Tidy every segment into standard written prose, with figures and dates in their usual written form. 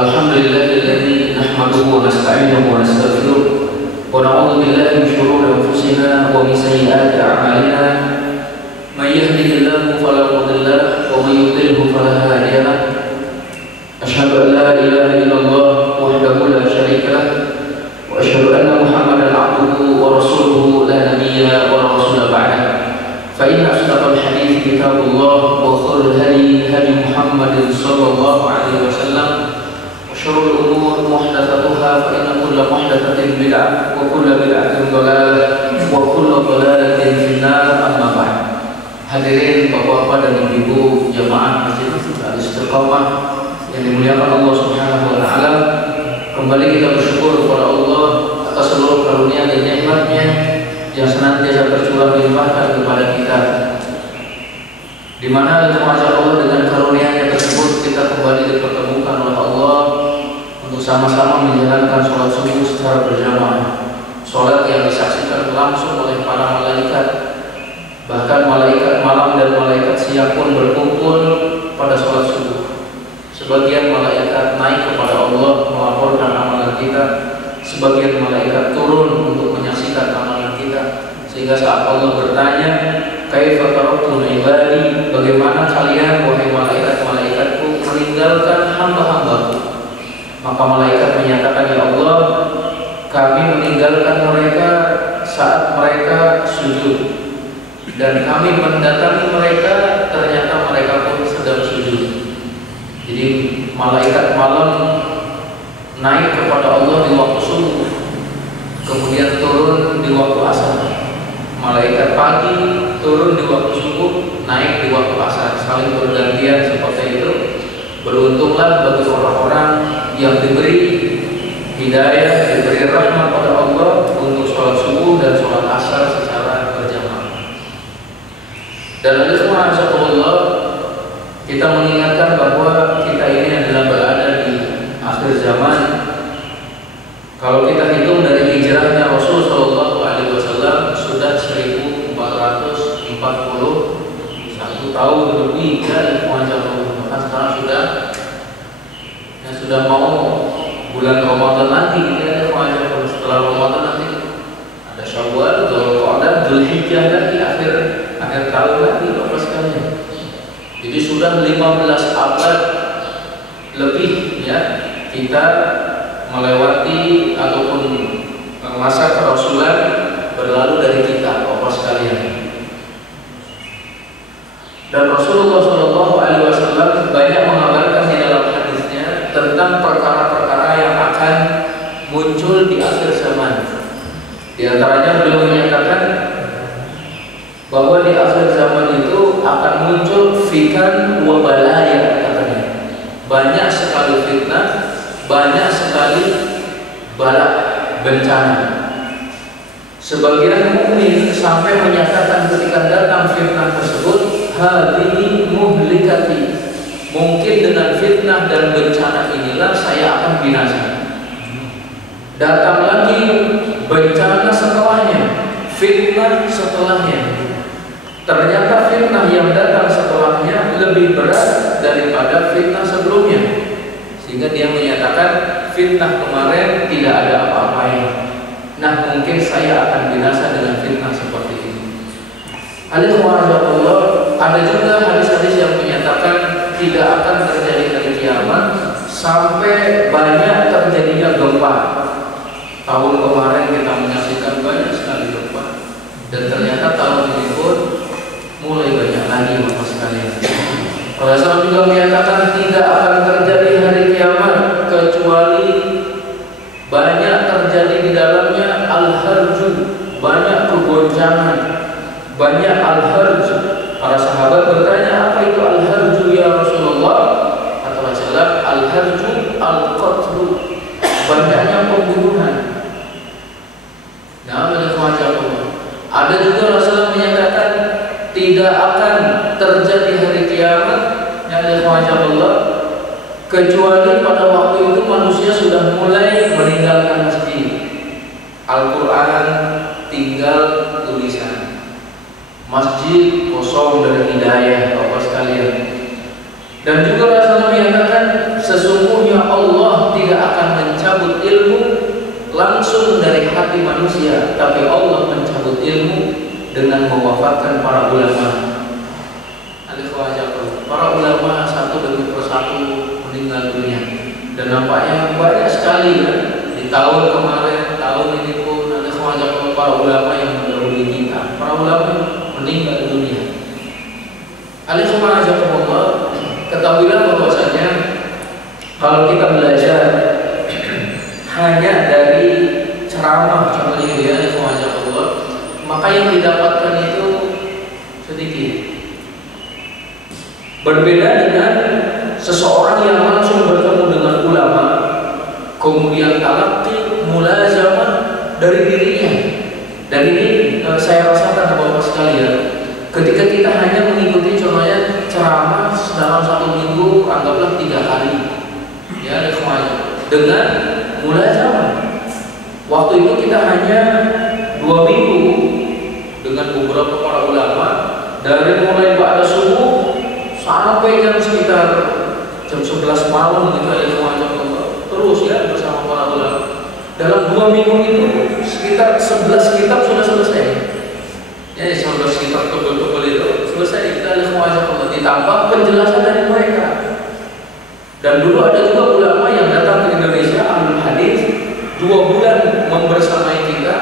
Alhamdulillahilladzi nahmaduhu wa nasta'inuhu wa nastaghfiruh wa na'udzu billahi min shururi anfusina wa min sayyiati a'malina. May yahdihillahu fala mudilla lahu wa may yudlilhu fala hadiya lahu. Asyhadu an la ilaha illallah wahdahu la syarika lahu wa asyhadu anna Muhammadan 'abduhu wa rasuluhu la nabiyya wa la rasula ba'dahu. Fa inna asdaqal hadiits kitabullah wa khairul hadi hadi Muhammadin sallallahu alaihi wasallam. Syurul umur muhdatsatuha fa inna kulla muhdatsatin bid'ah wa kulla bid'atin dhalalah wa kulla dhalalatin finnar, amma ba'd. Hadirin bapak-bapak dan ibu jamaah Masjid Al-Istiqamah yang dimuliakan Allah Subhanahu wa taala, kembali kita bersyukur kepada Allah atas seluruh karunia dan nikmat-Nya yang senantiasa tercurah dilimpahkan kepada kita, di mana dengan wajah Allah dengan karunia-Nya tersebut kita kembali dipertemukan oleh Allah untuk sama-sama menjalankan sholat subuh secara berjamaah, sholat yang disaksikan langsung oleh para malaikat, bahkan malaikat malam dan malaikat siang pun berkumpul pada sholat subuh. Sebagian malaikat naik kepada Allah melaporkan amalan kita, sebagian malaikat turun untuk menyaksikan amalan kita, sehingga saat Allah bertanya, kaifa taraktum ibadi, bagaimana kalian wahai malaikat-malaikatku meninggalkan hamba-hambaku? Maka malaikat menyatakan, ya Allah, kami meninggalkan mereka saat mereka sujud, dan kami mendatangi mereka ternyata mereka pun sedang sujud. Jadi malaikat malam naik kepada Allah di waktu subuh, kemudian turun di waktu asar. Malaikat pagi turun di waktu subuh, naik di waktu asar, saling bergantian seperti itu. Beruntunglah bagi orang-orang yang diberi hidayah, diberi rahmat pada Allah untuk sholat subuh dan sholat asar secara berjamaah. Dan Allah, kita mengingatkan bahwa kita ini adalah berada di akhir zaman. Kalau kita hitung dari hijrahnya Rasul Shallallahu Alaihi Wasallam sudah 1441 tahun lebih dari kewajaran. Bahkan sekarang sudah mau bulan Ramadan nanti, ada kewajaran. Setelah Ramadan nanti ada Syawal, Dzulqa'dah, Dzulhijjah nanti akhir tahun nanti Bapak sekalian. Jadi sudah 15 abad lebih ya kita melewati ataupun masa kerasulan berlalu dari kita Bapak sekalian. Dan Rasulullah Shallallahu Alaihi Wasallam banyak mengabarkan di dalam hadisnya tentang perkara-perkara yang akan muncul di akhir zaman. Di antaranya beliau menyatakan bahwa di akhir zaman itu akan muncul fitan wa balaya, katanya. Banyak sekali fitnah, banyak sekali bala, bencana. Sebagian mukmin sampai menyatakan ketika datang fitnah tersebut, hadhihi muhlikati, mungkin dengan fitnah dan bencana inilah saya akan binasa. Datang lagi bencana setelahnya, fitnah setelahnya. Ternyata fitnah yang datang setelahnya lebih berat daripada fitnah sebelumnya, sehingga dia menyatakan fitnah kemarin tidak ada apa-apanya. Nah, mungkin saya akan binasa dengan fitnah seperti ini. Ada juga hadis-hadis yang menyatakan tidak akan terjadi hari kiamat sampai banyak terjadinya gempa. Tahun kemarin kita menyaksikan banyak sekali gempa, dan ternyata tahun ini pun mulai banyak lagi Bapak sekalian. Rasulullah juga menyatakan tidak akan terjadi hari kiamat kecuali banyak terjadi di dalamnya al-harju, banyak kegoncangan, banyak al-harj. Para sahabat bertanya, apa itu al-harju ya Rasulullah? Kata Rasulullah, al-harju al-qatlu, banyaknya pembunuhan. Nah, ada juga Rasulullah menyatakan tidak akan terjadi hari kiamat ya Allah kecuali pada waktu itu manusia sudah mulai meninggalkan masjid. Al-Quran tinggal tulisan, masjid kosong dari hidayah Bapak sekalian. Dan juga Rasulullah menyatakan sesungguhnya Allah menuntut ilmu dengan mewafatkan para ulama. Para ulama satu demi persatu meninggal dunia, dan nampaknya banyak sekali ya di tahun kemarin, tahun ini pun ada para ulama yang mendahului kita. Para ulama meninggal dunia. Ketahuilah bahwasanya kalau kita belajar hanya dari ceramah contohnya ya, maka yang didapatkan itu sedikit. Berbeda dengan seseorang yang langsung bertemu dengan ulama, kemudian talaqi, mulazamah dari dirinya. Dan ini saya rasakan Bapak sekalian, ketika kita hanya mengikuti contohnya ceramah dalam satu minggu, anggaplah 3 kali ya, dengan mulazamah. Waktu itu kita hanya 2 minggu dengan beberapa para ulama, dari mulai ba'da subuh sampai jam sekitar jam 11 malam gitu ya, terus ya bersama para ulama. Dalam 2 minggu itu sekitar 11 kitab sudah selesai. Ya, 11 kitab tebel-tebel itu selesai kita ditambah penjelasan dari mereka. Dan dulu ada juga ulama yang datang ke Indonesia, ahlul hadis, 2 bulan membersamai kita.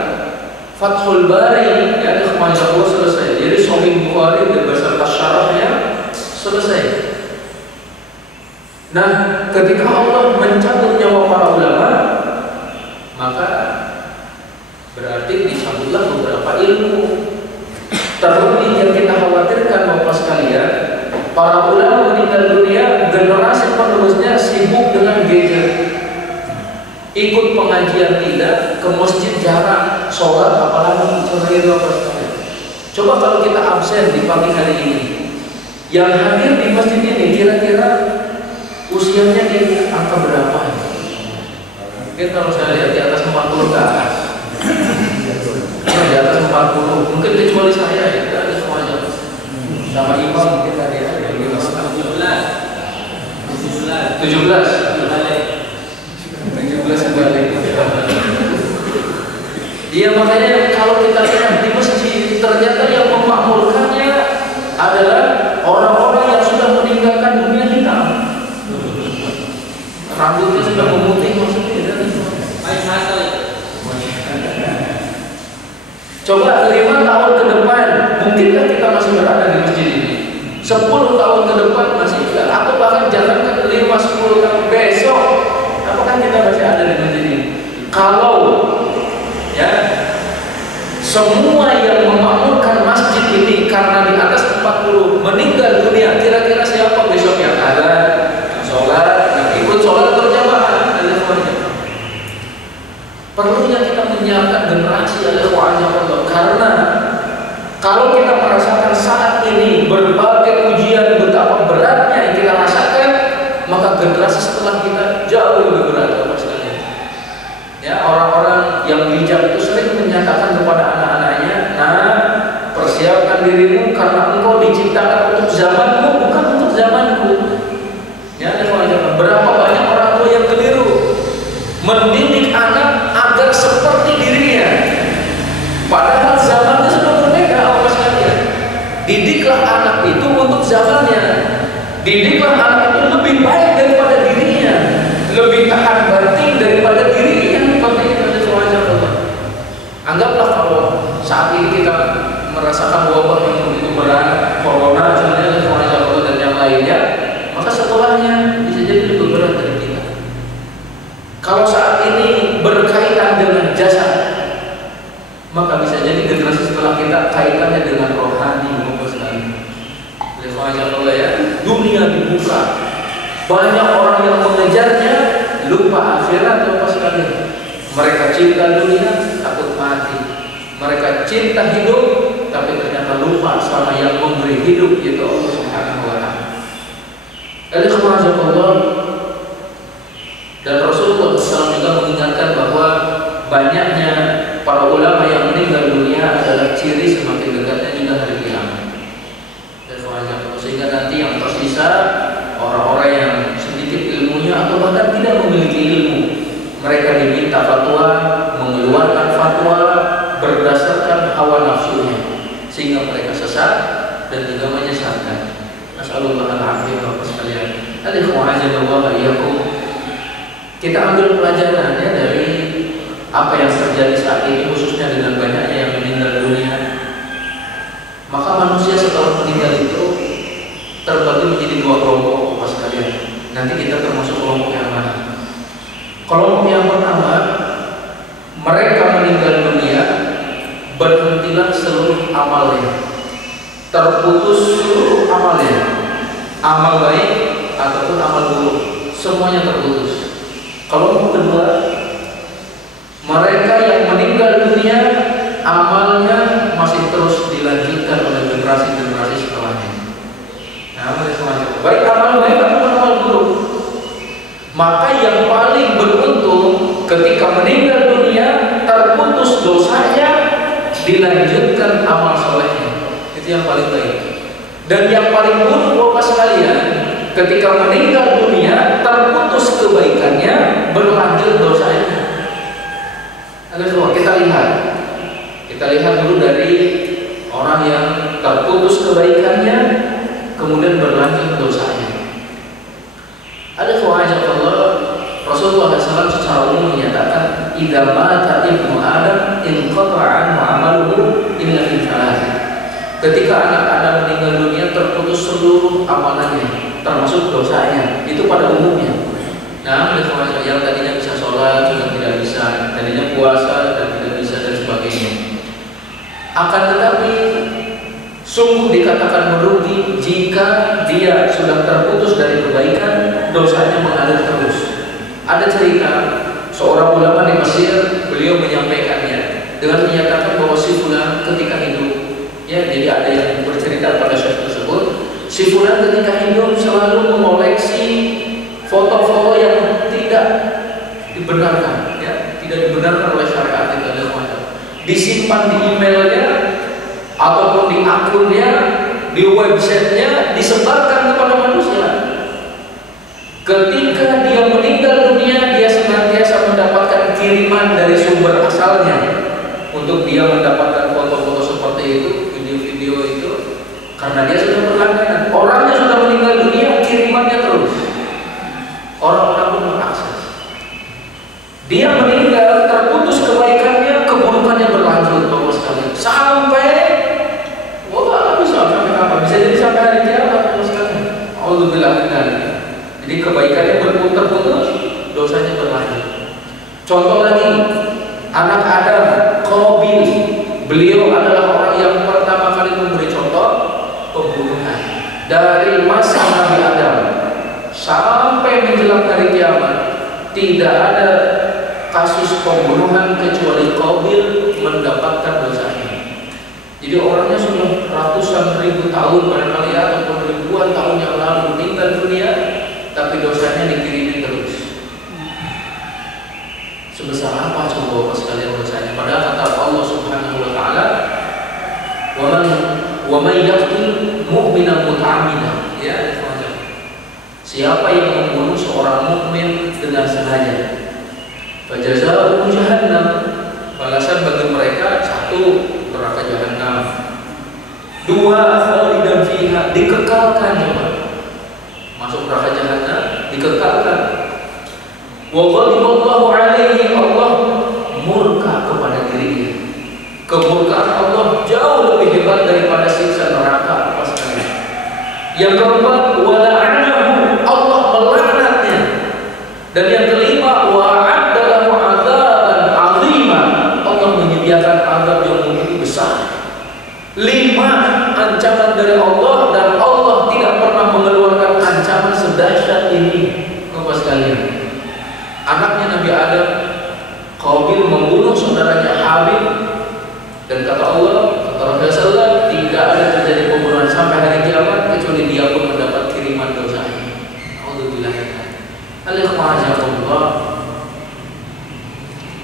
Fathul Bari ya, selesai. Jadi Sahih Bukhari beserta syarahnya selesai. Nah, ketika Allah mencabut nyawa para ulama, maka berarti dicabutlah beberapa ilmu. Terlebih yang kita khawatirkan Bapak sekalian, para ulama meninggal dunia, generasi penerusnya sibuk dengan gadget. Ikut pengajian tidak, ke masjid jarang, sholat apalagi Bapak sekalian. Coba kalau kita absen di pagi hari ini, yang hadir di masjid ini kira-kira usianya di angka berapa? Mungkin kalau saya lihat di atas 40 ke atas. Di atas 40, mungkin kecuali saya ya, ada semuanya. Sama imam mungkin tadi ya, 17 balik. Iya, makanya kalau kita lihat di masjid, ternyata yang memakmurkannya adalah orang-orang yang sudah meninggalkan dunia hitam. Rambutnya sudah memutih maksudnya. Coba 5 tahun ke depan, mungkinkah kita masih berada di masjid ini? 10 tahun ke depan masih tidak, atau bahkan jangankan 5-10 tahun besok, apakah kita masih ada di masjid ini? Kalau ya semua yang memakmurkan masjid ini karena di atas 40 meninggal dunia, kira-kira siapa besok yang ada sholat, yang ikut sholat berjamaah? Perlunya kita menyiapkan generasi Allah, karena kalau kita merasakan saat ini berbagai ujian betapa beratnya yang kita rasakan, maka generasi setelah kita jauh lebih berat Bapak sekalian. Ya, orang-orang yang bijak itu sering menyatakan kepada anak-anaknya, nah, persiapkan dirimu karena engkau diciptakan untuk zamanmu, bukan untuk zamanku. Ya, berapa banyak orang tua yang keliru mendidik anak agar seperti dirinya, padahal zamannya sudah berbeda Bapak sekalian. Didiklah anak itu untuk zamannya, didiklah anak itu lebih baik daripada dirinya, lebih tahan banting daripada dirinya. Anggaplah kalau saat ini kita merasakan wabah yang begitu berat, corona, dan yang lainnya, maka setelahnya bisa jadi lebih berat dari kita. Kalau saat ini berkaitan dengan jasad, maka bisa jadi generasi setelah kita kaitannya dengan rohani. Ya, dunia dibuka, banyak orang yang mengejarnya, lupa akhirat Bapak sekalian. Mereka cinta dunia, takut mati. Mereka cinta hidup, tapi ternyata lupa sama yang memberi hidup, yaitu Allah Subhanahu wa Ta'ala. Dan Rasulullah SAW juga mengingatkan bahwa banyaknya para ulama yang meninggal dunia adalah ciri semakin dekatnya juga hari kiamat. Sehingga nanti yang tersisa orang-orang yang sedikit ilmunya atau bahkan tidak memiliki ilmu, mereka diminta fatwa, mengeluarkan fatwa berdasarkan hawa nafsunya, sehingga mereka sesat dan juga menyesatkan. Nasallallahu alaihi wa sallam. Kita ambil pelajarannya dari apa yang terjadi saat ini, khususnya dengan banyaknya yang meninggal dunia. Maka manusia setelah meninggal itu terbagi menjadi dua kelompok, Bapak sekalian. Nanti kita termasuk kelompok yang mana? Kelompok yang pertama, mereka meninggal dunia, berhentilah seluruh amalnya, terputus seluruh amalnya, amal baik ataupun amal buruk, semuanya terputus. Kelompok kedua, mereka yang meninggal dunia, amalnya masih terus dilanjutkan oleh generasi-generasi setelahnya. Nah, baik amal baik ataupun amal buruk. Maka yang paling beruntung ketika meninggal dunia, terputus dosanya, dilanjutkan amal solehnya. Itu yang paling baik. Dan yang paling buruk, Bapak sekalian, ketika meninggal dunia, terputus kebaikannya, berlanjut dosanya. Kita lihat dulu dari orang yang terputus kebaikannya, kemudian berlanjut dosanya. Ada Allah, Rasulullah SAW secara umum menyatakan, "Idza mata ibnu Adam inqata'a anhu 'amaluhu illa min thalath." Ketika anak Adam meninggal dunia, terputus seluruh amalannya, termasuk dosanya. Itu pada umumnya. Nah, yang tadinya bisa sholat sudah tidak bisa, tadinya puasa dan tidak bisa dan sebagainya. Akan tetapi sungguh dikatakan merugi jika dia sudah terputus dari kebaikan, dosanya mengalir terus. Ada cerita seorang ulama di Mesir, beliau menyampaikannya dengan menyatakan bahwa si fulan ketika hidup, ya, jadi ada yang bercerita pada syekh tersebut, si fulan ketika hidup selalu mengoleksi foto-foto yang tidak dibenarkan, ya, tidak dibenarkan oleh syariat itu, disimpan di emailnya ataupun di akunnya, di websitenya, disebarkan kepada manusia. Ketika dia meninggal dunia, dia senantiasa mendapatkan kiriman dari sumber asalnya untuk dia mendapatkan foto-foto seperti itu, video-video itu, karena dia sudah berlangganan. Orangnya sudah meninggal dunia, kirimannya terus. Orang-orang pun mengakses. Dia meninggal, terputus kebaikannya, keburukannya berlanjut, Bapak sekalian, sampai sampai kapan? Bisa jadi sampai hari kiamat, Bapak sekalian. Alhamdulillah. Jadi kebaikannya berputar-putar, dosanya berlanjut. Contoh lagi, anak Adam, Qabil, beliau adalah orang yang pertama kali memberi contoh pembunuhan. Dari masa Nabi Adam sampai menjelang hari kiamat, tidak ada kasus pembunuhan kecuali Qabil mendapatkan dosanya. Jadi orangnya sudah ratusan ribu tahun barangkali ataupun ribuan tahun yang lalu meninggal dunia, tapi dosanya dikirimi terus. Sebesar apa coba Bapak sekalian dosanya? Padahal kata Allah Subhanahu wa taala, "Wa man yaqtul mu'minan muta'ammidan." Ya, siapa yang membunuh seorang mukmin dengan sengaja, fajazaa'uhu jahannam, balasan bagi mereka satu, neraka jahanam. Dua, khalidan fiha, dikekalkan, coba. Masuk neraka jahanam, dikekalkan. Wa ghadiballahu alaihi, Allah murka kepada dirinya. Kemurkaan Allah jauh lebih hebat daripada siksa neraka, apa sekalian. Yang keempat, wa la'anahu, Allah melaknatnya. Dan yang kelima, wa a'adda lahu 'adzaban 'azima, Allah menyediakan azab yang begitu besar. 5, ancaman dari Allah, dan Allah tidak pernah mengeluarkan ancaman sedahsyat ini, Bapak sekalian. Anaknya Nabi Adam, Qabil, membunuh saudaranya Habil, dan kata Allah, kata Rasulullah, tidak ada terjadi pembunuhan sampai hari kiamat kecuali dia pun mendapat kiriman dosanya. Alhamdulillah. Alhamdulillah.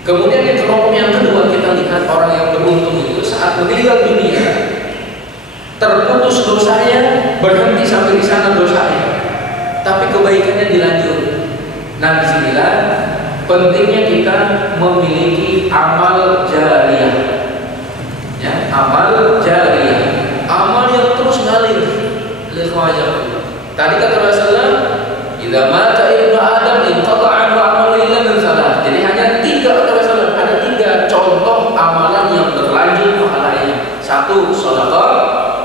Kemudian yang kelompok yang kedua, kita lihat orang yang beruntung itu saat meninggal dunia, terputus dosanya, berhenti sampai di sana dosanya, tapi kebaikannya dilanjut. Nah, disinilah pentingnya kita memiliki amal jariyah. amal jariyah, amal yang terus ngalir. Tadi kata Rasulullah, "Idza mata ibnu Adam inqata'a 'amaluhu illa min salah." Jadi hanya 3 kata Rasulullah, ada 3 contoh amalan yang berlanjut pahalanya. 1, sedekah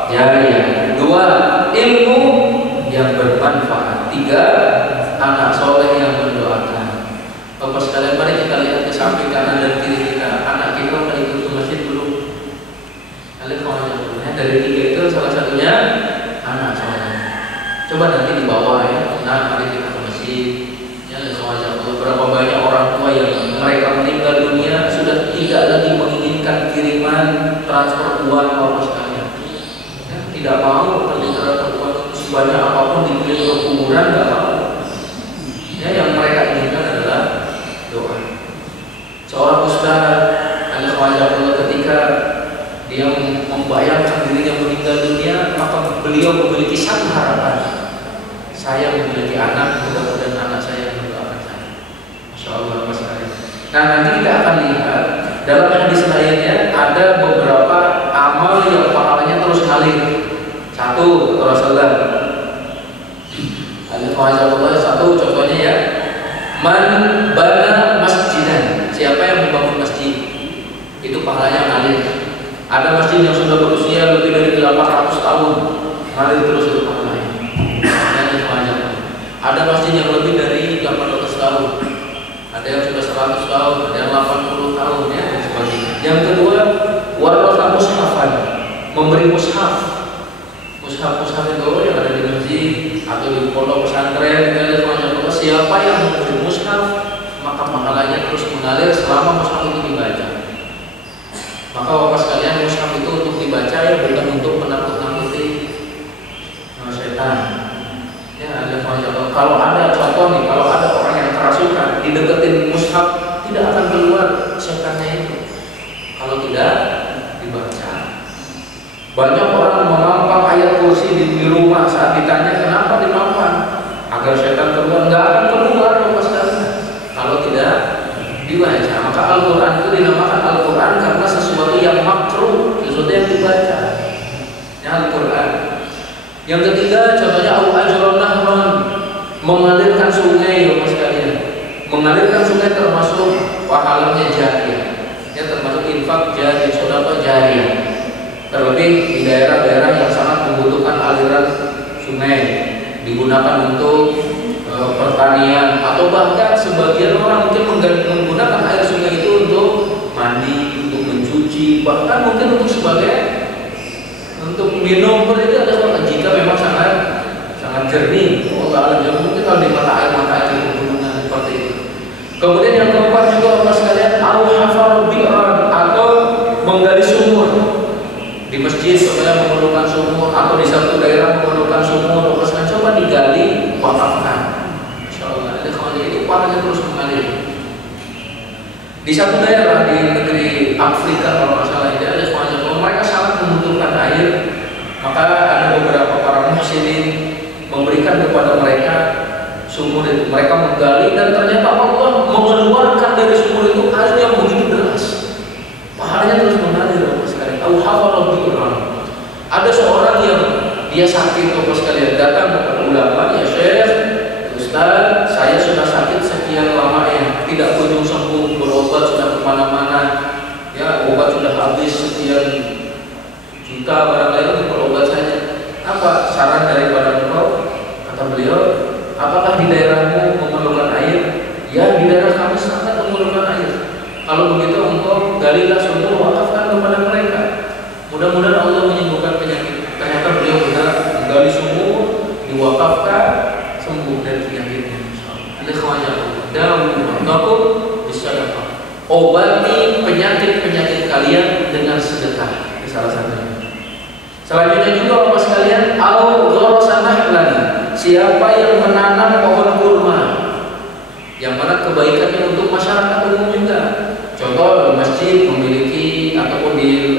jariyah. 2, ilmu yang bermanfaat. 3, anak soleh yang mendoakan. Bapak sekalian, mari kita lihat ke samping kanan dan kiri kita. Anak kita udah ikut ke masjid belum? Kalian mau jawabnya dari 3 itu salah satunya anak soleh. Coba nanti di bawah ya. Nah, mari kita ke masjid. Ya, beberapa banyak orang tua yang mereka meninggal dunia sudah tidak lagi menginginkan kiriman transfer uang Bapak sekalian. Ya, tidak mau transfer uang sebanyak apapun dikirim ke kuburan, nggak mau. Ya, yang mereka inginkan adalah doa. Seorang ustaz al-Khawajah ketika dia membayangkan dirinya meninggal dunia, maka beliau memiliki satu harapan. Saya memiliki anak, mudah-mudahan anak saya mendoakan saya. Masya Allah, Mas Karim. Nah, nanti kita akan lihat dalam hadis lainnya ada beberapa amal yang pahalanya terus ngalir. 1, Rasulullah. Alhamdulillah, 1 contohnya ya. Man bana masjidan. Siapa yang membangun masjid, itu pahalanya ngalir. Ada masjid yang sudah berusia lebih dari 800 tahun, ngalir terus itu pahalanya. Ada masjid yang lebih dari 800 tahun, ada yang sudah 100 tahun, ada yang 80 tahun ya, dan sebagainya. Yang kedua, warasa mushafan, memberi mushaf. Mushaf itu yang ada di masjid atau di pondok pesantren. Siapa yang memberi mushaf, maka pahalanya terus mengalir selama mushaf itu dibaca. Maka Bapak sekalian, mushaf itu untuk dibaca ya, bukan untuk menakut-nakuti setan. Ya, kalau ada contoh nih, kalau ada orang yang kerasukan dideketin mushaf, tidak akan keluar setannya itu kalau tidak dibaca. Banyak orang memampang ayat kursi di rumah, saat ditanya kenapa dimampang, agar setan keluar, nggak akan keluar Bapak sekalian kalau tidak dibaca. Maka Al-Quran itu dinamakan Al-Quran karena sesuatu yang makruh, sesuatu yang dibaca. Ya, Al-Quran. Yang ketiga, contohnya al-ajrun nahron, mengalirkan sungai Bapak sekalian. Mengalirkan sungai termasuk pahalanya jariyah. Ya, termasuk infak jariyah, sedekah jariyah. Terlebih di daerah-daerah yang sangat membutuhkan aliran sungai, digunakan untuk pertanian, atau bahkan sebagian orang mungkin menggunakan air sungai itu untuk mandi, untuk mencuci, bahkan mungkin untuk minum. Itu ada jika memang sangat jernih. Allah alam, mungkin kalau di mata air itu pegunungan seperti itu. Kemudian yang keempat juga Bapak sekalian, al-hafar bi'ran, atau menggali sumur. Di masjid supaya memerlukan sumur, atau di satu daerah memerlukan sumur, Bapak sekalian coba digali, wakafkan. Insyaallah itu pahalanya terus mengalir. Di satu daerah di negeri Afrika kalau masalah ini ada semacam mereka sangat membutuhkan air, maka ada beberapa para muhsinin memberikan kepada mereka sumur itu. Mereka menggali dan ternyata Allah mengeluarkan dari sumur itu air yang begitu deras. Pahalanya terus mengalir Bapak sekalian. Ada seorang yang dia sakit Bapak sekalian, datang kepada ulama, ya Syekh, Ustaz, saya sudah sakit sekian lama ya, tidak kunjung sembuh, berobat sudah kemana-mana, ya obat sudah habis sekian juta barangkali untuk berobat saja. Apa saran daripada engkau? Kata beliau, apakah di daerahmu memerlukan air? Ya, di daerah kami sangat memerlukan air. Kalau begitu engkau galilah sumur, wakafkan kepada mereka. Mudah-mudahan Allah menyembuhkan penyakit. Ternyata beliau benar menggali sumur, diwakafkan, sembuh dari penyakitnya. Ada khawajah daun bisa dapat obati penyakit kalian dengan sedekah. Ini salah satunya. Selanjutnya juga Bapak sekalian, siapa yang menanam pohon kurma, yang mana kebaikannya untuk masyarakat umum juga. Contoh di masjid memiliki ataupun di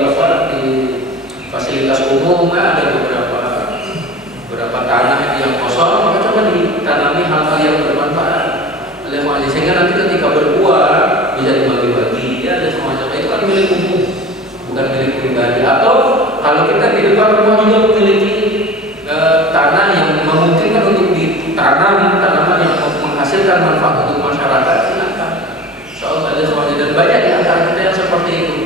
fasilitas umum ada beberapa tanah yang kosong, maka coba ditanami hal-hal yang bermanfaat. Sehingga nanti ketika berbuah bisa dibagi-bagi. Ya, ada semacam itu kan milik umum, bukan milik milik pribadi, atau kalau kita di depan rumah juga memiliki tanah yang memungkinkan untuk ditanam tanaman yang menghasilkan manfaat untuk masyarakat, silakan. Soal ada semuanya, dan banyak di antara kita yang seperti itu,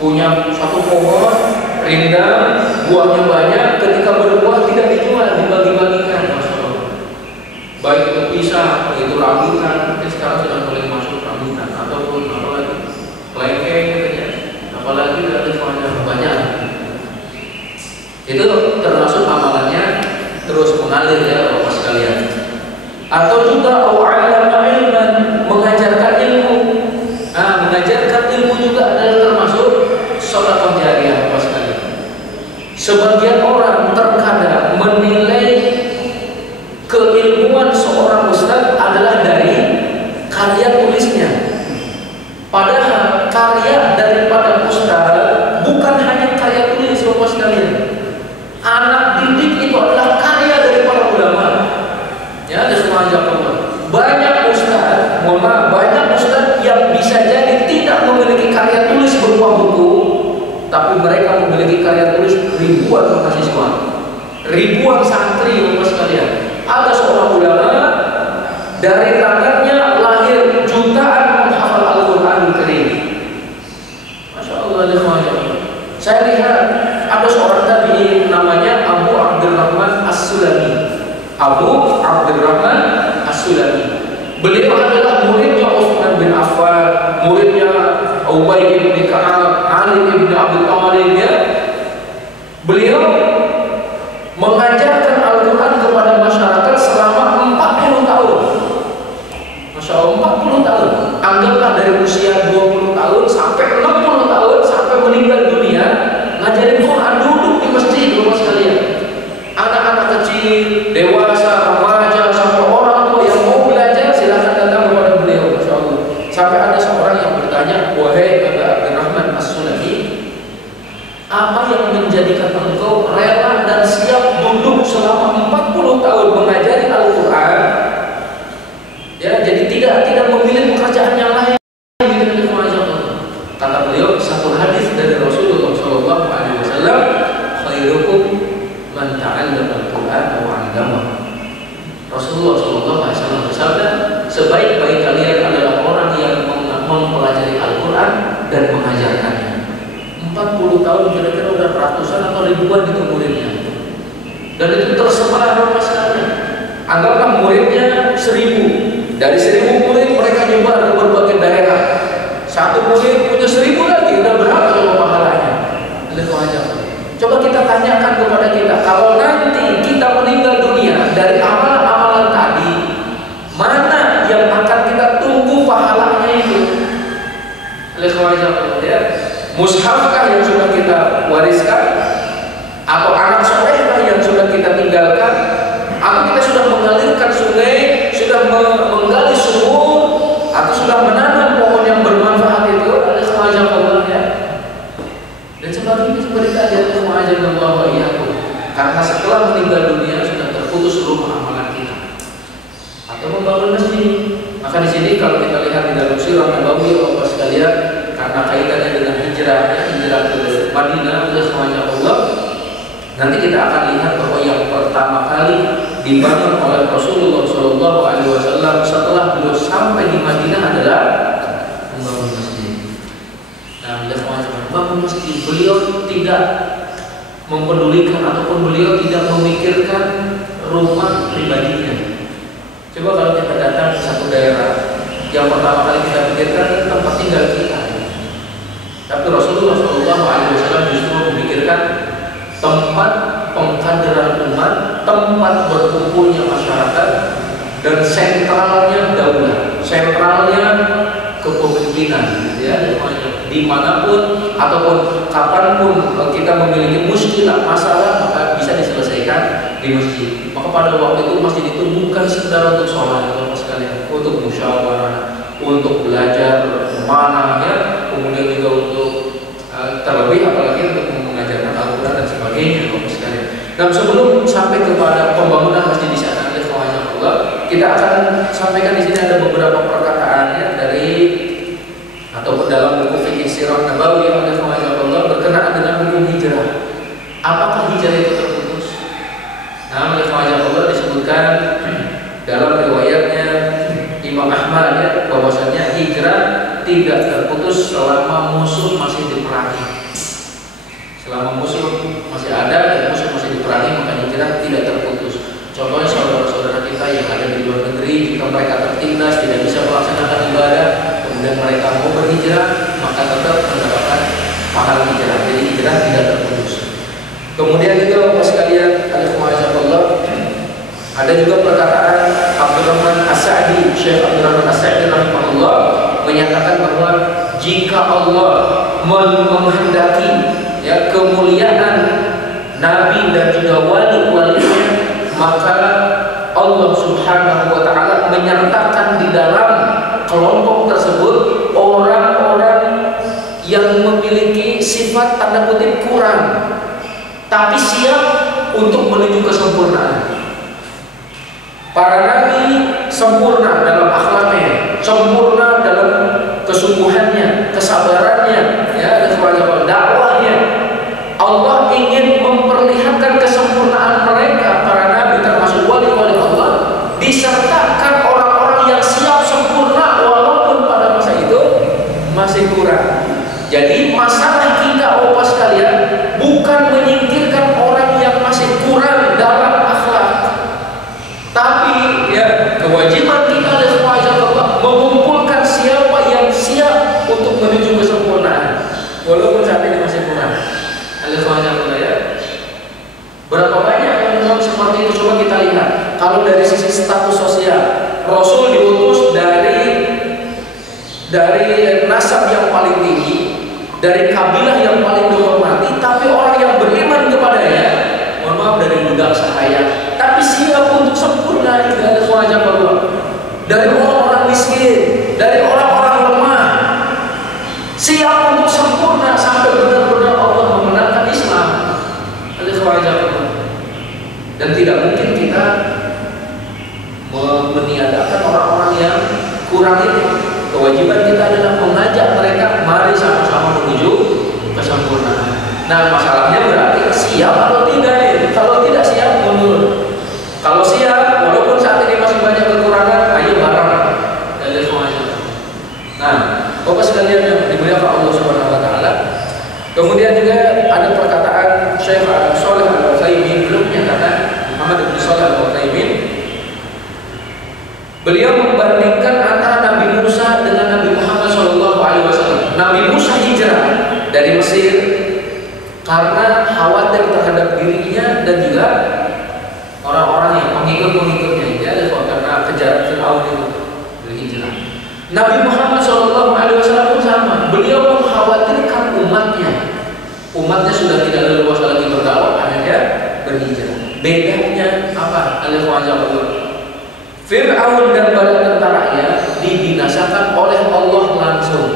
punya satu pohon rindang, buahnya banyak, ketika berbuah tidak dijual, dibagi-bagikan. Baik itu pisang, itu rambutan, mungkin sekarang sudah mulai masuk rambutan, ataupun apalagi kelengkeng gitu ya, apalagi dari semuanya banyak. Itu termasuk amalannya terus mengalir ya Bapak sekalian. Atau juga awalama ilman, mengajarkan ilmu. Nah, mengajarkan ilmu juga adalah termasuk sedekah jariyah Bapak sekalian. Sebagian orang terkadang menilai keilmuan seorang ustaz adalah dari karya tulisnya. Padahal karya daripada ustaz bukan hanya karya tulis Bapak sekalian. Anak didik itu adalah karya dari para ulama. Ya, ada semua banyak ustaz, banyak ustaz yang bisa jadi tidak memiliki karya tulis berupa buku, tapi mereka memiliki karya tulis ribuan mahasiswa, ribuan santri Bapak sekalian. Ada seorang ulama dari tangannya lahir jutaan menghafal Al-Qur'anul Karim. Masya Allah, saya lihat ada seorang tabi'in namanya Abu Abdurrahman As-Sulami. Abu Abdurrahman As-Sulami. Beliau adalah muridnya Utsman bin Affan, muridnya Ubay bin Ka'ab, Ali bin Abi Thalib ya. Beliau mengajarkan Al-Quran kepada masyarakat selama 40 tahun. Masya Allah, 40 tahun. Anggaplah dari usia 20 tahun sampai 60 tahun, sampai meninggal dunia, ngajarin Quran, duduk di masjid Bapak sekalian. Anak-anak kecil, dewasa, remaja, sampai orang tua yang mau belajar silakan datang kepada beliau. Masya Allah. Sampai ada seorang yang bertanya, wahai Abu Abdurrahman As-Sulami, apa yang menjadikan engkau rela dan siap duduk selama 40 tahun mengajari Al-Quran? Ya, jadi tidak memilih pekerjaan yang lain. Kata beliau, satu hadis dari Rasulullah SAW, khairukum man ta'allama al-Quran wa 'allamahu. Rasulullah SAW bersabda, sebaik-baik kalian adalah orang yang mempelajari Al-Quran dan mengajarkannya. 40 tahun kira-kira udah ratusan atau ribuan itu muridnya, dan itu tersebar Bapak sekalian. Anggaplah muridnya 1000. Dari 1000 murid mereka nyebar ke berbagai daerah. Satu murid punya 1000 lagi, udah berapa coba pahalanya? Coba kita tanyakan kepada kita, kalau nanti kita meninggal dunia, dari amalan-amalan tadi, mana yang akan kita tunggu pahalanya itu? Ya. Mushafkah yang sudah kita wariskan, atau anak solehkah yang sudah kita tinggalkan, atau kita sudah mengalirkan sungai, sudah menggali sumur, atau sudah menanam pohon yang bermanfaat itu? Ada semacam ya. Dan sebagainya seperti tadi ada semacam Allah ya. Karena setelah meninggal dunia sudah terputus seluruh amalan kita. Atau membangun masjid. Maka di sini kalau kita lihat di dalam sirah Nabawi Bapak sekalian, karena kaitannya dengan hijrah ke Madinah, semacam Allah, nanti kita akan lihat bahwa yang pertama kali dibangun oleh Rasulullah SAW setelah beliau sampai di Madinah adalah membangun masjid. Nah, membangun masjid, beliau tidak mempedulikan ataupun beliau tidak memikirkan rumah pribadinya. Coba kalau kita datang ke satu daerah, yang pertama kali kita pikirkan tempat tinggal kita. Tapi Rasulullah SAW justru memikirkan tempat pengkaderan umat, tempat berkumpulnya masyarakat, dan sentralnya daulah, sentralnya kepemimpinan. Ya, dimanapun ataupun kapanpun kita memiliki muskilah masalah, maka bisa diselesaikan di masjid. Maka pada waktu itu masjid itu bukan sekedar untuk sholat Bapak sekalian, untuk musyawarah, untuk belajar mana ya, kemudian juga untuk terlebih apalagi untuk mengajarkan Al-Quran dan sebagainya Bapak sekalian. Dan sebelum sampai kepada pembangunan masjid di sana, kita akan sampaikan di sini ada beberapa perkataan ya, dari ataupun dalam buku fikih sirah Nabawi yang ada berkenaan pun hijrah. Apakah hijrah itu terputus? Nah, oleh Allah disebutkan dalam riwayatnya Imam Ahmad ya, bahwasanya hijrah tidak terputus selama musuh masih diperangi. Selama musuh masih ada dan musuh masih diperangi, maka hijrah tidak terputus. Contohnya saudara-saudara kita yang ada di luar negeri, jika mereka tertindas tidak bisa melaksanakan ibadah, kemudian mereka mau berhijrah, maka tetap mendapatkan pahala hijrah. Jadi hijrah tidak terputus. Kemudian juga Bapak sekalian, ada juga perkataan Abdurrahman As-Sa'di, Syekh Abdurrahman As-Sa'di rahimahullah menyatakan bahwa jika Allah menghendaki ya kemuliaan nabi dan juga wali-walinya, maka Allah Subhanahu wa taala menyertakan di dalam kelompok tersebut orang-orang yang memiliki sifat tanda kutip kurang, tapi siap untuk menuju kesempurnaan. Para nabi sempurna dalam akhlaknya, sempurna dalam kesungguhannya, kesabarannya, ya, dan dakwahnya. Allah ingin memperlihatkan kesempurnaan mereka, para nabi termasuk wali-wali Allah, disertakan orang-orang yang siap sempurna walaupun pada masa itu masih kurang. Jadi masalah kita Bapak sekalian bukan menyingkirkan orang yang masih kurang dalam akhlak, tapi ya kewajiban kita adalah mengumpulkan siapa yang siap untuk menuju kesempurnaan walaupun saat ini masih kurang. Ya. Berapa banyak yang memang seperti itu? Coba kita lihat. Kalau dari sisi status sosial, Rasul diutus dari nasab yang paling tinggi, dari kabilah yang paling dihormati, tapi orang yang beriman kepadanya, mohon maaf, dari budak sahaya, tapi siap untuk sempurna. Tidak ada suara Allah. Dari orang-orang miskin, dari orang-orang lemah, siap untuk sempurna sampai benar-benar Allah memenangkan Islam. Ada suara Allah. Dan tidak mungkin kita meniadakan orang-orang yang kurang ini. Kewajiban kita adalah mengajak mereka, mari sama-sama menuju kesempurnaan. Nah, masalahnya berarti siap atau tidak ya? Kalau tidak siap, mundur. Kalau siap, walaupun saat ini masih banyak kekurangan, ayo bareng. Nah, Bapak sekalian yang dimuliakan Allah Subhanahu wa taala. Kemudian juga ada perkataan Syekh Shalih Al-Utsaimin, belum menyatakan Muhammad bin Shalih Al-Utsaimin. Beliau membandingkan antara Nabi Musa dengan Nabi Muhammad SAW. Nabi Musa hijrah dari Mesir karena khawatir terhadap dirinya dan juga orang-orang yang pengikut-pengikutnya, ya, karena kejaran Fir'aun itu berhijrah. Nabi Muhammad SAW pun sama. Beliau mengkhawatirkan umatnya sudah tidak leluasa lagi berdakwah, akhirnya berhijrah. Bedanya apa? Fir'aun dan bala tentaranya dibinasakan oleh Allah langsung,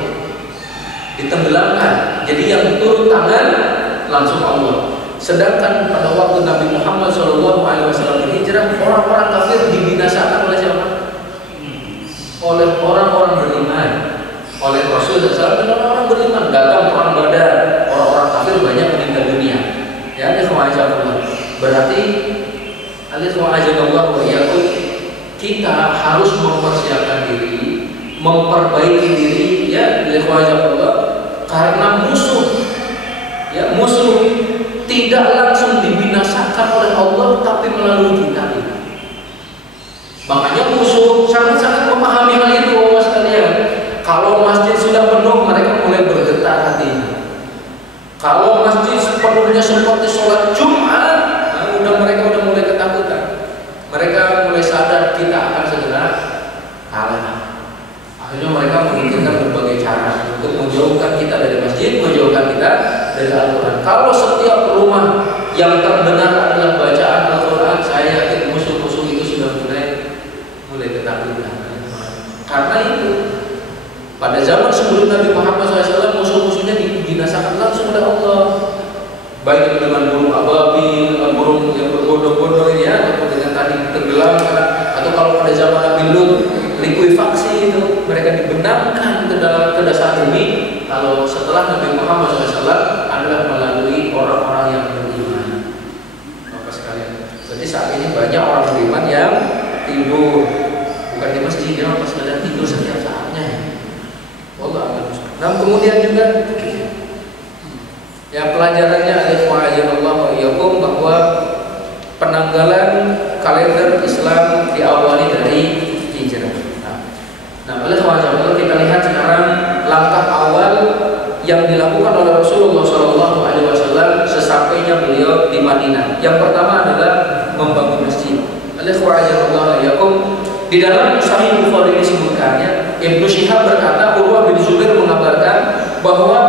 ditenggelamkan. Jadi yang turun tangan langsung Allah. Sedangkan pada waktu Nabi Muhammad SAW berhijrah, orang-orang kafir dibinasakan oleh siapa? Oleh orang-orang beriman, oleh Rasul dan orang-orang beriman. Dalam perang Badar, orang-orang kafir banyak meninggal dunia. Ya, ini Allah. Berarti kita harus mempersiapkan diri, memperbaiki diri, ya, Allah, karena musuh tidak langsung dibinasakan oleh Allah, tapi melalui kita. Makanya musuh sangat-sangat memahami hal itu, Bapak sekalian. Kalau masjid sudah penuh, mereka mulai bergetar hatinya. Kalau masjid sepenuhnya seperti sholat Jumat, mereka udah mulai ketakutan. Mereka mulai sadar kita akan segera kalah. Akhirnya mereka memikirkan berbagai cara untuk menjauhkan kita dari masjid, menjauhkan kita dari Al-Quran. Kalau setiap rumah yang terdengar adalah bacaan Al-Quran, saya yakin musuh-musuh itu sudah mulai ketakutan. Karena itu pada zaman sebelum Nabi Muhammad SAW, musuh-musuhnya dibinasakan langsung oleh Allah. Baik dengan burung ababil, burung yang berbondong-bondong ini, ya, atau dengan tadi tenggelamkan, atau kalau pada zaman Nabi Lut, likuifaksi itu, mereka dibenamkan ke dasar bumi. Kalau setelah Nabi Muhammad SAW adalah melalui saat ini banyak orang beriman yang tidur bukan di masjid, dia pas kadang tidur setiap saatnya. Wallah a'lam. Nah, kemudian juga ya pelajarannya alaikumsalam bahwa penanggalan kalender Islam diawali dari hijrah. Nah, oleh wajah kita lihat sekarang langkah awal yang dilakukan oleh Rasulullah SAW sesampainya beliau di Madinah. Yang pertama adalah membangun masjid. Oleh wajah di dalam Sahih Bukhari disebutkannya, Ibnu Syihab berkata, Urwah bin Zubair mengabarkan bahwa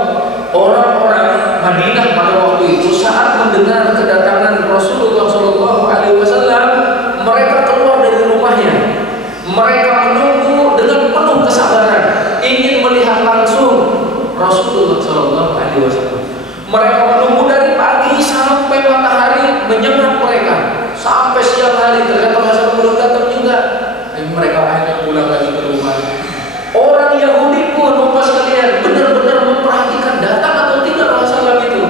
orang-orang Madinah pada waktu itu saat mendengar kedatangan Rasulullah SAW, mereka keluar dari rumahnya. Mereka menunggu dengan penuh kesabaran, ingin melihat langsung Rasulullah SAW. Mereka menunggu dari pagi sampai matahari menyengat mereka, sampai siang hari ternyata Rasulullah belum datang juga. Mereka akhirnya pulang lagi ke rumah. Orang Yahudi pun sekalian benar-benar memperhatikan datang atau tidak Rasulullah itu.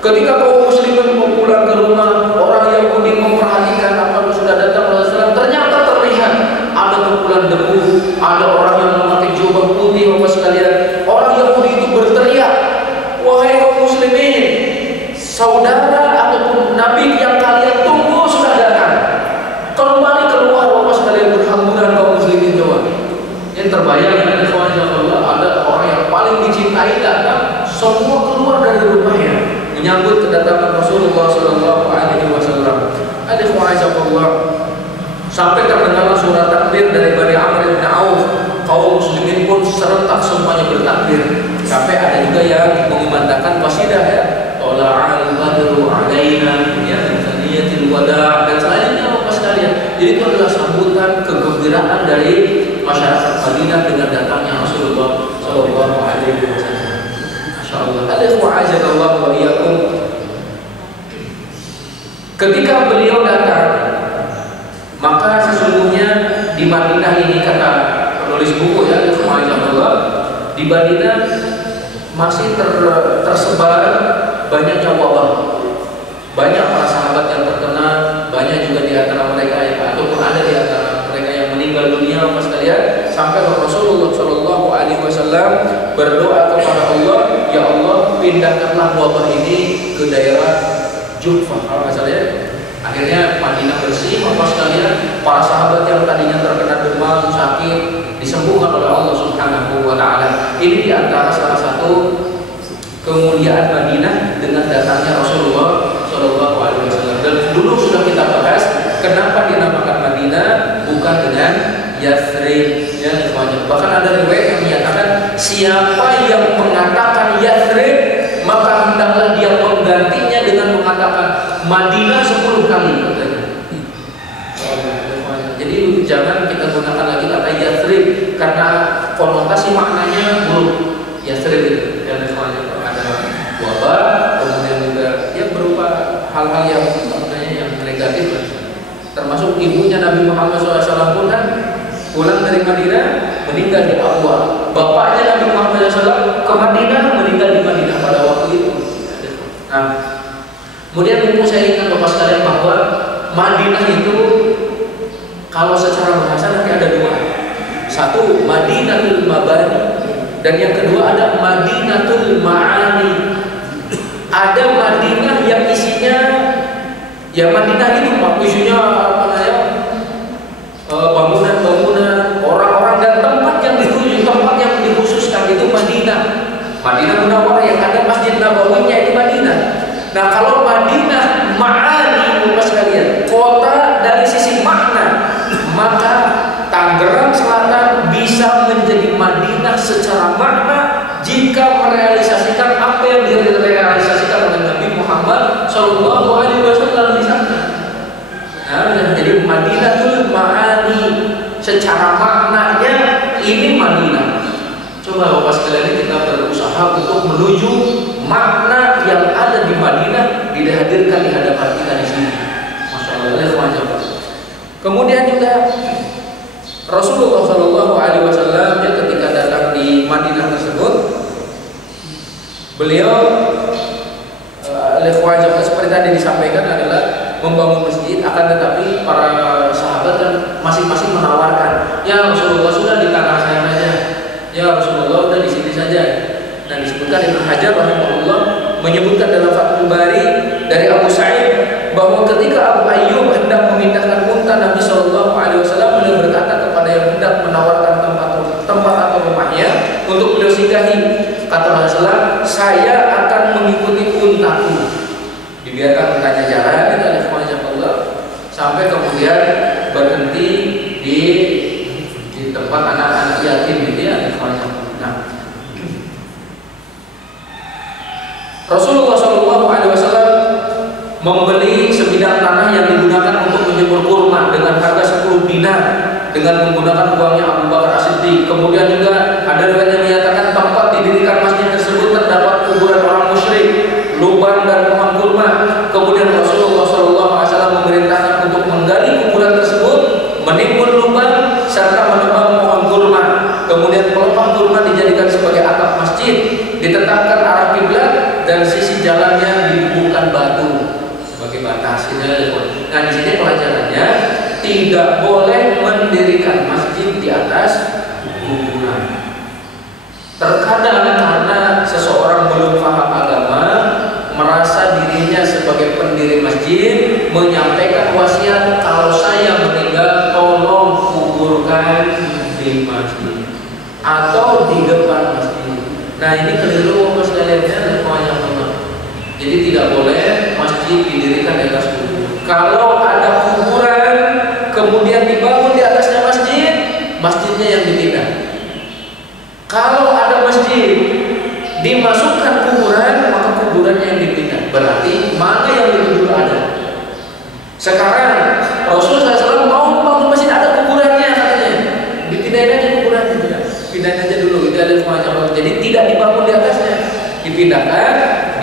Ketika kaum muslimin mau pulang ke rumah, orang Yahudi memperhatikan apa sudah datang Rasulullah. Ternyata terlihat ada kumpulan debu, ada orang yang memakai jubah putih sekalian. Orang Yahudi itu berteriak, wahai kaum muslimin, saudara ataupun nabi yang kalian tunggu sudah datang. Kembali keluar sekalian, berhamburan kaum muslimin coba. Yang terbayang ada orang yang paling dicintai datang, semua keluar dari rumahnya menyambut kedatangan Rasulullah SAW. Sampai terdengar suara takbir dari Bani Amr bin Auf, kaum muslimin pun serentak semuanya bertakbir. Sampai ada juga yang mengumandangkan qasidah ya, Tola'al badru alaina ya saniyatil wada' dan selanjutnya apa sekalian. Jadi itu adalah sambutan kegembiraan dari masyarakat Madinah dengan datangnya Rasulullah SAW. Masyaallah. Alhamdulillah wa iyyakum. Ketika beliau datang, maka sesungguhnya di Madinah ini, kata penulis buku ya, Alhamdulillah, di Madinah masih tersebar banyaknya wabah. Banyak para sahabat yang terkena, banyak juga di antara mereka yang ataupun ada di antara mereka yang meninggal dunia sekalian. Sampai Rasulullah SAW berdoa kepada Allah, ya Allah, pindahkanlah wabah ini ke daerah Juhfah kalau nggak salah ya. Akhirnya Madinah bersih sekalian. Para sahabat yang tadinya terkena demam, sakit, disembuhkan oleh Allah Subhanahu wa Ta'ala. Ini di antara salah satu kemuliaan Madinah dengan datangnya Rasulullah SAW. Dan dulu sudah kita bahas kenapa dinamakan Madinah bukan dengan Yathrib ya, bahkan ada riwayat yang menyatakan siapa yang mengatakan Yathrib maka hendaklah dia menggantinya dengan mengatakan Madinah 10 kali katanya. Jadi jangan kita gunakan lagi kata Yathrib karena konotasi maknanya buruk. Yathrib itu ya, ada wabah, kemudian juga ya berupa hal-hal yang negatif, termasuk ibunya Nabi Muhammad SAW pun kan pulang dari Madinah meninggal di Abwa. Bapaknya Nabi Muhammad SAW ke Madinah meninggal di Madinah pada waktu itu. Nah, kemudian mumpung saya ingat Bapak sekalian bahwa Madinah itu kalau secara bahasa nanti ada dua. Satu Madinatul Mabani dan yang kedua ada Madinatul Ma'ani. Ada Madinah yang isinya ya Madinah ini isinya apa ya? Bangunan-bangunan, orang-orang dan tempat yang dituju, tempat yang dikhususkan itu Madinah. Madinah Munawwarah yang ada Masjid Nabawinya itu Madinah. Nah, kalau Madinah Ma'ani Bapak sekalian, kota dari sisi makna, maka Tangerang Selatan bisa menjadi Madinah secara makna jika merealisasikan apa yang direalisasikan oleh Nabi Muhammad SAW di sana. Nah, jadi Madinatul Ma'ani secara maknanya ini Madinah. Coba Bapak sekalian kita berusaha untuk menuju makna yang ada di Madinah dihadirkan di hadapan kita di sini. Masyaallah. Kemudian juga Rasulullah SAW ya, ketika datang di Madinah tersebut, beliau seperti tadi disampaikan adalah membangun masjid, akan tetapi para sahabat kan masing-masing menawarkan, ya Rasulullah sudah di tanah saya saja, ya Rasulullah sudah di sini saja. Nah disebutkan Ibnu Hajar rahimahullah menyebutkan dalam Fathul Bari dari Abu Sa'id bahwa ketika Abu Ayyub hendak memindahkan unta Nabi SAW, beliau berkata kepada yang hendak menawarkan tempat atau rumahnya untuk beliau singgahi, kata Rasulullah, saya akan mengikuti untaku. Dibiarkan untanya jalan sampai kemudian berhenti di tempat anak-anak yatim gitu ya. Nah, Rasulullah SAW membeli sebidang tanah yang digunakan untuk menjemur kurma dengan harga 10 dinar dengan menggunakan uangnya Abu Bakar As-Siddiq. Kemudian juga ada riwayat yang menyatakan tempat didirikan masjid tersebut terdapat kuburan orang musyrik, lubang dan pohon kurma. Kemudian Rasulullah SAW memerintahkan untuk menggali kuburan tersebut, menimbun lubang serta menebang pohon kurma. Kemudian pelepah kurma dijadikan sebagai atap masjid, ditetapkan arah kiblat dan sisi jalannya dibubuhkan batu sebagai batas. Nah di sini pelajarannya tidak boleh mendirikan masjid di atas kuburan. Terkadang karena seseorang belum paham agama, merasa dirinya sebagai pendiri masjid, menyampaikan wasiat, kalau saya meninggal tolong kuburkan di masjid atau di depan masjid. Nah ini keliru mas kalian. Jadi tidak boleh masjid didirikan di atas kubur. Kalau ada kuburan kemudian dibangun di atasnya masjid, masjidnya yang dipindah. Kalau ada masjid dimasukkan kuburan, maka kuburannya yang dipindah. Berarti mana yang lebih dulu ada? Sekarang Rasulullah SAW mau membangun masjid, ada kuburannya katanya, dipindahin aja kuburannya, pindahin aja dulu. Itu ada semacam. Jadi tidak dibangun di atasnya, dipindahkan,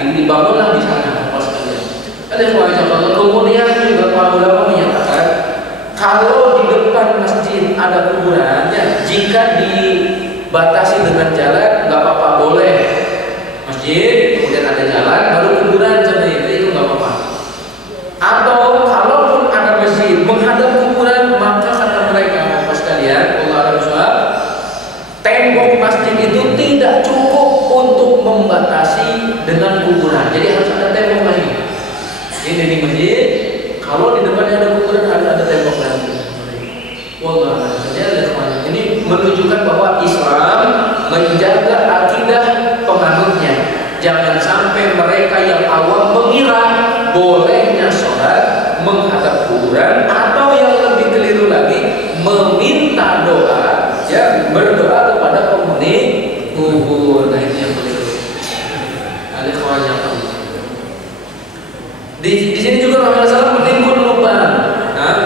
dibangunlah di sana. Ada semacam. Kemudian juga para ulama menyatakan kalau di depan masjid ada kuburannya, jika dibatasi dengan jalan nggak apa-apa, boleh. Masjid kemudian ada jalan baru kuburan, itu nggak apa-apa. Atau kalaupun ada masjid menghadap kuburan, maka kata mereka Bapak sekalian, Allah Rasulullah, tembok masjid itu tidak cukup untuk membatasi dengan kuburan. Jadi harus ada tembok lagi. Ini di masjid, kalau di depannya ada kuburan harus ada tembok lagi. Wallah, ini menunjukkan bahwa Islam menjaga akidah penganutnya. Jangan sampai mereka yang awam mengira bolehnya sholat menghadap kuburan, atau yang lebih keliru lagi meminta doa, ya berdoa kepada penghuni kubur. Nah ini yang keliru. Ada kawannya. Di sini juga Rasulullah SAW menimbun lubang. Nah,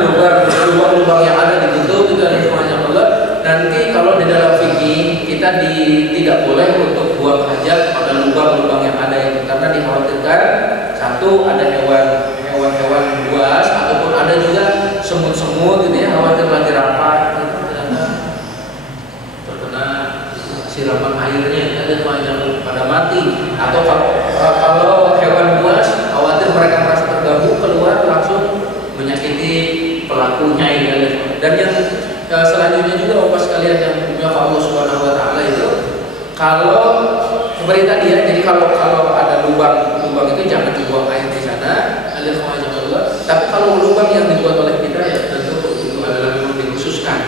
lubang yang ada ditutup juga ada kawannya Allah. Nanti kalau di dalam fikih kita tidak boleh untuk buang hajat pada lubang-lubang yang ada itu, karena dikhawatirkan satu ada hewan-hewan buas ataupun ada juga semut-semut gitu ya, khawatir lagi rapat gitu, terkena siraman airnya ada semacam pada mati, atau kalau hewan buas khawatir mereka merasa terganggu keluar langsung menyakiti pelakunya ya. Dan yang selanjutnya juga Bapak sekalian yang punya Allah Subhanahu wa taala itu, kalau seperti tadi ya, jadi kalau ada lubang itu jangan dibuang air di sana, ada semacam Allah. Tapi kalau lubang yang dibuat oleh kita ya tentu itu adalah memang dikhususkan.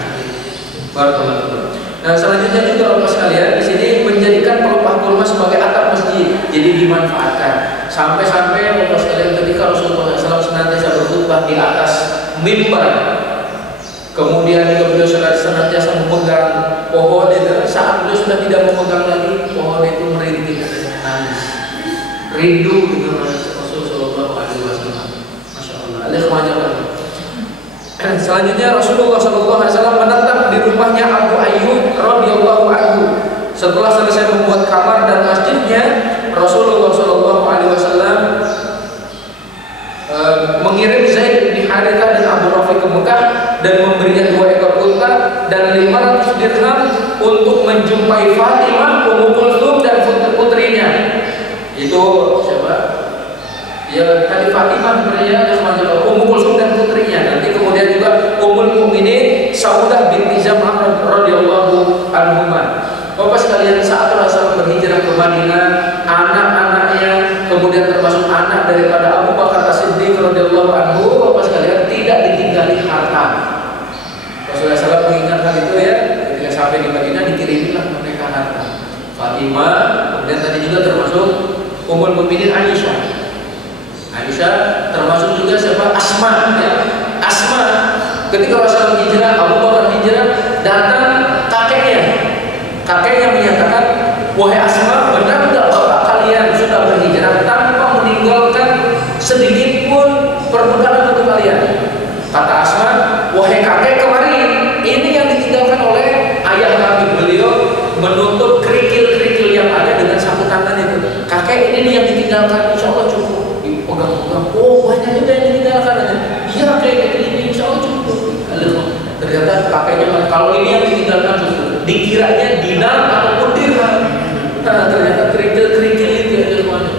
Barakallahu. Nah, selanjutnya juga Bapak sekalian di sini menjadikan pelepah kurma sebagai atap masjid, jadi dimanfaatkan. Sampai-sampai Bapak sekalian ketika Rasulullah SAW senantiasa berkhutbah di atas mimbar, kemudian juga beliau senantiasa memegang pohon itu. Saat beliau sudah tidak memegang lagi, pohon itu merintih, nangis, rindu dengan Rasulullah SAW. Masya Allah. Selanjutnya Rasulullah SAW menetap di rumahnya Abu Ayyub radhiyallahu anhu. Setelah selesai membuat kamar dan masjidnya, Rasulullah SAW mengirim Zaid bin Harithah dan Abu Rafi ke Mekah dan memberinya 2 ekor unta dan 500 dirham untuk menjumpai Fatimah, Ummu Kulthum dan putrinya. Itu siapa? Ya tadi Fatimah pria yang Ummu Kulsum dan putrinya. Nanti kemudian juga Ummul Mukminin Saudah binti Zam'ah radhiyallahu anhuma. Bapak sekalian, saat Rasul berhijrah ke Madinah, anak-anaknya kemudian termasuk anak daripada Abu Bakar As-Siddiq radhiyallahu anhu, Bapak sekalian, tidak ditinggali harta. Rasulullah SAW mengingatkan itu ya, ketika sampai di Madinah dikirimilah mereka harta. Fatimah, kemudian tadi juga termasuk Ummul Mukminin Aisyah. Aisyah termasuk juga siapa? Asma ya. Asma ketika Rasulullah hijrah, Abu Bakar hijrah, datang kakeknya menyatakan, wahai Asma, benar enggak bapak kalian sudah berhijrah tanpa meninggalkan sedikit pun perbudakan untuk kalian? Kata Asma, wahai kakek, kemarin ini yang ditinggalkan oleh ayah kami. Beliau menutup kerikil-kerikil yang ada dengan sapu tangan itu. Kakek, ini yang ditinggalkan, insya Allah cukup. Pegang-pegang, oh banyak juga yang ditinggalkan. Iya kayak ini, insya Allah cukup. Ternyata kakeknya, kalau ini yang ditinggalkan cukup. Dikiranya dinar ataupun dirham. Nah, ternyata kerikil-kerikil itu ya.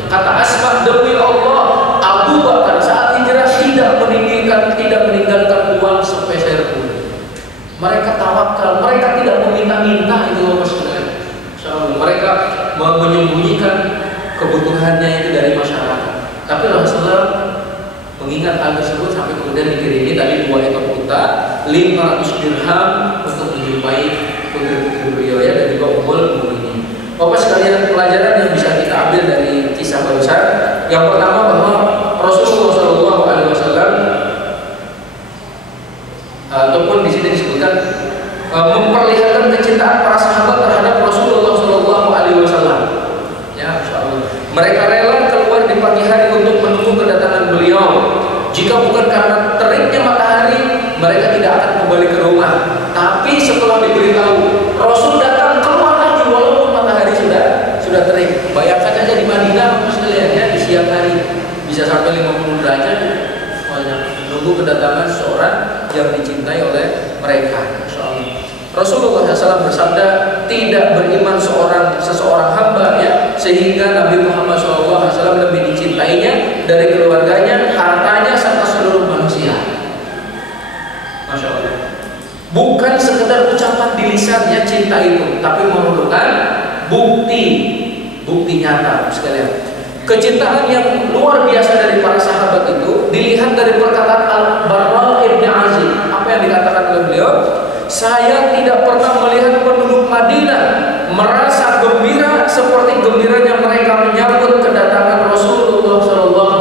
Kata Asma, demi Allah, Abu Bakar saat hijrah tidak meninggalkan uang sepeser pun. Mereka tawakal, mereka tidak meminta-minta itu maksudnya. Mereka menyembunyikan kebutuhannya itu dari masyarakat. Tapi Rasulullah mengingat hal tersebut sampai kemudian dikirimi tadi 2 ekor unta, 500 dirham untuk menjumpai putri-putri beliau ya, dan juga Ummul Mukminin. Bapak sekalian, pelajaran yang bisa kita ambil dari kisah barusan, yang pertama bahwa Rasulullah SAW ataupun di sini disebutkan memperlihatkan kecintaan para sahabat terhadap Rasulullah SAW. Ya, insyaallah. Mereka rela keluar di pagi hari untuk menunggu kedatangan beliau. Jika bukan karena teriknya matahari, mereka tidak akan kembali ke rumah. Tapi setelah diberitahu Rasul datang, keluar lagi walaupun matahari sudah terik. Bayangkan saja di Madinah, sekalian ya, di siang hari bisa sampai 50 derajat. Menunggu kedatangan seorang yang dicintai oleh mereka. Rasulullah SAW bersabda, tidak beriman seseorang hamba ya, sehingga Nabi Muhammad SAW lebih dicintainya dari keluarganya, hartanya, serta seluruh manusia. Masya Allah. Bukan sekedar ucapan di lisannya cinta itu, tapi memerlukan bukti nyata sekalian. Kecintaan yang luar biasa dari para sahabat itu dilihat dari perkataan Al-Barra ibn Azib. Apa yang dikatakan oleh beliau? Saya tidak pernah melihat penduduk Madinah merasa gembira seperti gembiranya mereka menyambut kedatangan Rasulullah SAW.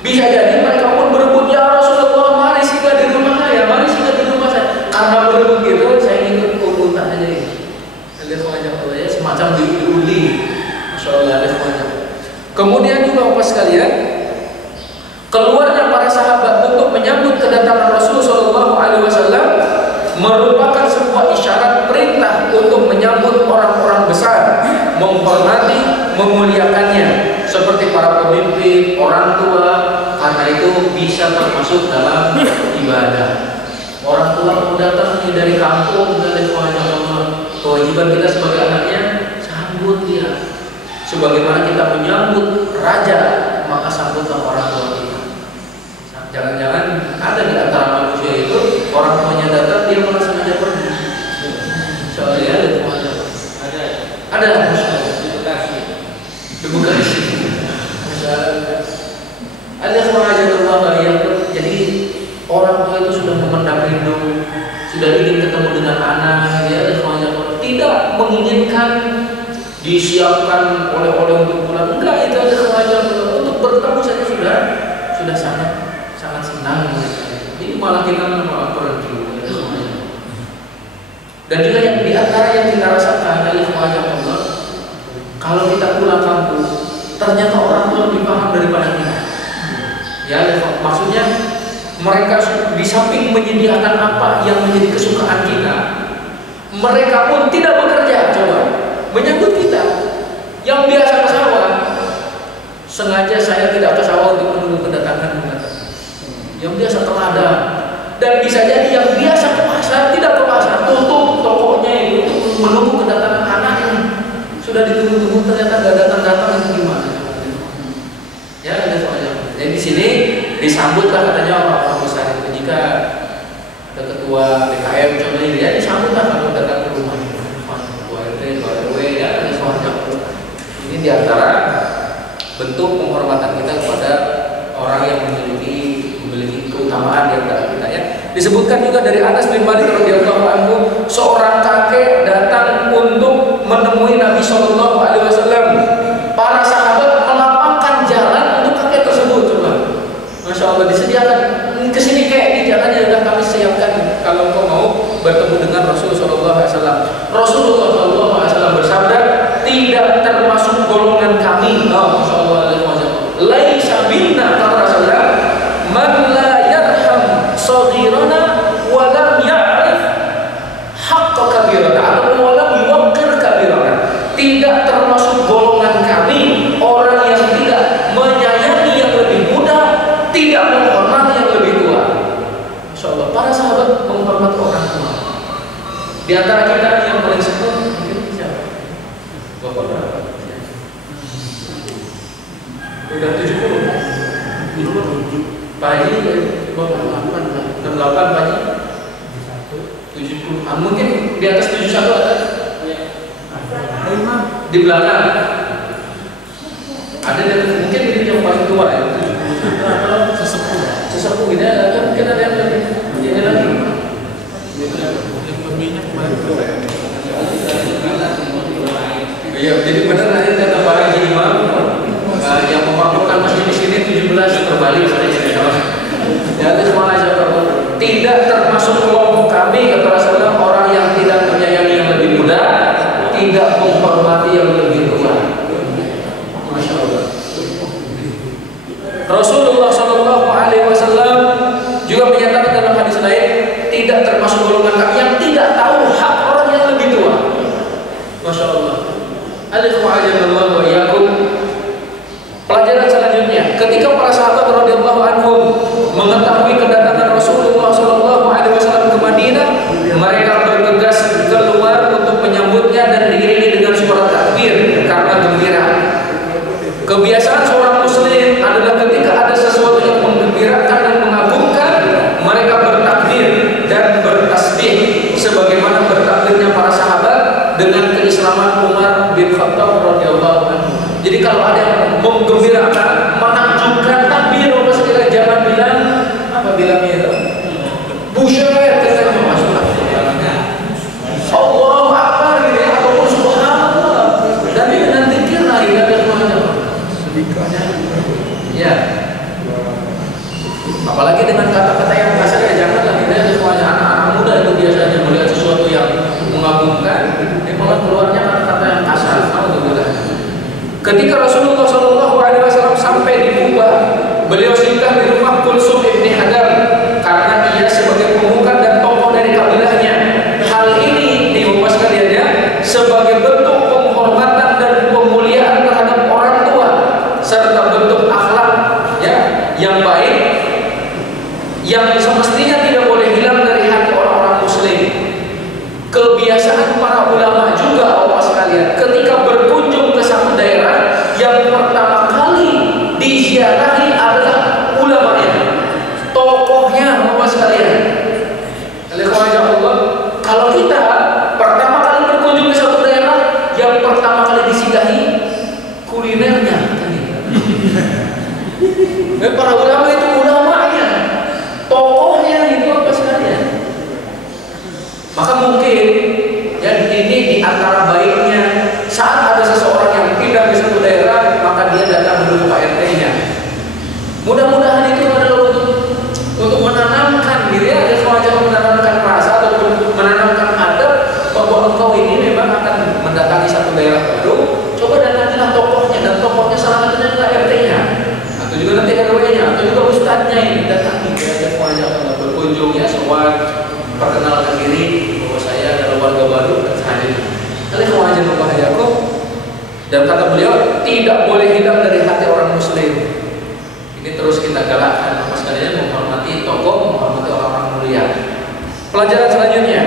Bisa jadi mereka pun berebut, ya Rasulullah, mari singgah di rumah saya, mari singgah di rumah saya. Karena berebut gitu, saya ikut urutan aja ini. Lihat wajah Allah ya, semacam diundi. Masya Allah, lihat wajah. Kemudian juga Bapak sekalian, keluarnya para sahabat untuk menyambut kedatangan Rasul SAW merupakan sebuah isyarat perintah untuk menyambut orang-orang besar, menghormati, memuliakannya, seperti para pemimpin, orang tua. Karena itu bisa termasuk dalam ibadah. Orang tua mau datang dari kampung, dari Allah, kewajiban kita sebagai anaknya sambut dia. Sebagaimana kita menyambut raja, maka sambutlah orang tua kita. Jangan-jangan ada di antara manusia itu orang tuanya datang, dia malah sengaja pergi. Soalnya ada tuanya. Ada di Bekasi. Di Bekasi. Ada sengaja Allah yang jadi orang tua itu sudah memendam rindu, sudah ingin ketemu dengan anak, ya, tidak menginginkan disiapkan oleh-oleh untuk pulang. Enggak, itu ada sengaja untuk bertemu saja sudah sangat senang. Ini malah kita malah pergi. Dan juga yang di antara yang kita rasakan dari wajah Allah, kalau kita pulang kampung, ternyata orang tua lebih paham daripada kita. Ya, maksudnya mereka di samping menyediakan apa yang menjadi kesukaan kita, mereka pun tidak bekerja. Coba menyambut kita yang biasa ke sawah, sengaja saya tidak ke sawah untuk menunggu kedatangan yang biasa ke ladang, dan bisa jadi yang biasa ke pasar tidak ke pasar, tutup tokonya itu menunggu kedatangan anaknya. Sudah ditunggu-tunggu ternyata gak datang-datang, itu gimana? disambutlah katanya orang-orang besar itu. Jika ada ketua DKM contohnya, dia disambutlah kalau datang ke rumah ketua RT, ketua RW, ya ada semuanya. Ini diantara bentuk penghormatan kita kepada orang yang memiliki keutamaan di antara kita ya. Disebutkan juga dari Anas bin Malik radhiyallahu anhu, seorang kakek datang untuk menemui Nabi Shallallahu alaihi wasallam. Para sahabat melapangkan jalan untuk kakek tersebut. Coba, Masya Allah, disediakan kesini kek, di jalannya sudah kami siapkan kalau kau mau bertemu dengan Rasulullah Shallallahu alaihi wasallam. Rasulullah Shallallahu alaihi wasallam bersabda, tidak termasuk golongan kami. Oh, Masya Allah, laisa minna kata Rasulullah, man la yarham saghirana wa lam ya'rif haqqa kabirana atau wa lam yuwaqqir kabirana. Tidak termasuk golongan kami orang yang tidak menyayangi yang lebih muda, tidak menghormati yang lebih tua. Masya Allah, para sahabat menghormati orang tua. Di antara kita yang paling sepuh mungkin siapa? Bapak berapa? Udah 70. Pak Haji Bapak 68 Pak Haji 70. Mungkin di atas 71 ada? Di belakang ada, mungkin ini yang paling tua ya, 70. Sesepuh gitu ya, mungkin ada yang lebih ini lagi. Iya, jadi benar nanti kata Pak Haji Imam yang memakmurkan masjid di sini 17 terbalik ya, itu semua aja. Tidak termasuk kelompok kami kata Rasulullah orang yang tidak menyayangi yang lebih muda, tidak menghormati yang lebih tua. Masya Allah. Rasulullah Shallallahu alaihi wasallam juga menyatakan dalam hadis lain, tidak termasuk golongan kami yang tidak tahu hak orang yang lebih tua. Masya Allah. Alaikum wa iyyakum. Pelajaran selanjutnya, ketika para sahabat radhiyallahu anhum mengetahui kedatangan Rasulullah Shallallahu alaihi wasallam ke Madinah, mereka bergegas keluar untuk menyambutnya dan diiringi dengan suara takbir karena gembira. Kebiasaan seorang muslim adalah ketika ada sesuatu yang menggembirakan dan mengagumkan, mereka bertakbir dan bertasbih sebagaimana bertakbirnya para sahabat dengan keislaman Umar bin Khattab radhiyallahu anhu. Jadi kalau ada yang menggembirakan, menakjubkan, takbir, apa sekali jangan bilang apa bilangnya itu? Busyara katanya Mas. Allahu Akbar gitu ya, ataupun subhanallah. Dan ini nanti kira lagi ada semuanya. Ya. Apalagi dengan kata-kata yang kasar ya janganlah gitu ya, semuanya anak-anak muda itu biasanya melihat sesuatu yang mengagumkan, dia malah keluarnya kata-kata yang kasar. Ketika Rasulullah Shallallahu alaihi wasallam sampai di Kubah, beliau singgah di rumah Kulsum ibni Hadam karena ia sebagai pemuka dan tokoh dari kabilahnya. Hal ini diupas kaliannya sebagai bentuk penghormatan dan pemuliaan terhadap orang tua serta bentuk akhlak ya yang baik yang semestinya tidak boleh hilang dari hati orang-orang muslim. Kebiasaan para ulama juga Bapak sekalian, ketika berkunjung ke satu daerah, yang pertama kali diziarahi adalah ulamanya, tokohnya Bapak sekalian. Allah, kalau kita pertama kali berkunjung ke satu daerah, yang pertama kali disinggahi kulinernya. Para ulama itu ulamanya, tokohnya itu Bapak sekalian. Maka mungkin ya ini di antara baiknya saat ada seseorang yang pindah ke satu daerah, maka dia datang dulu ke Pak RT-nya. Mudah-mudahan itu adalah untuk menanamkan diri, ada semacam menanamkan rasa atau menanamkan adab bahwa engkau ini memang akan mendatangi satu daerah baru. Coba datangilah tokohnya, dan tokohnya salah satunya adalah RT-nya, atau juga nanti RW-nya, atau juga ustadznya ini datangi. Ada semacam berkunjung ya, soal perkenalkan diri bahwa saya adalah warga baru dan hadir. Dan kata beliau, tidak boleh hilang dari hati orang muslim. Ini terus kita galakkan Bapak sekalian, menghormati tokoh, menghormati orang-orang mulia. Pelajaran selanjutnya,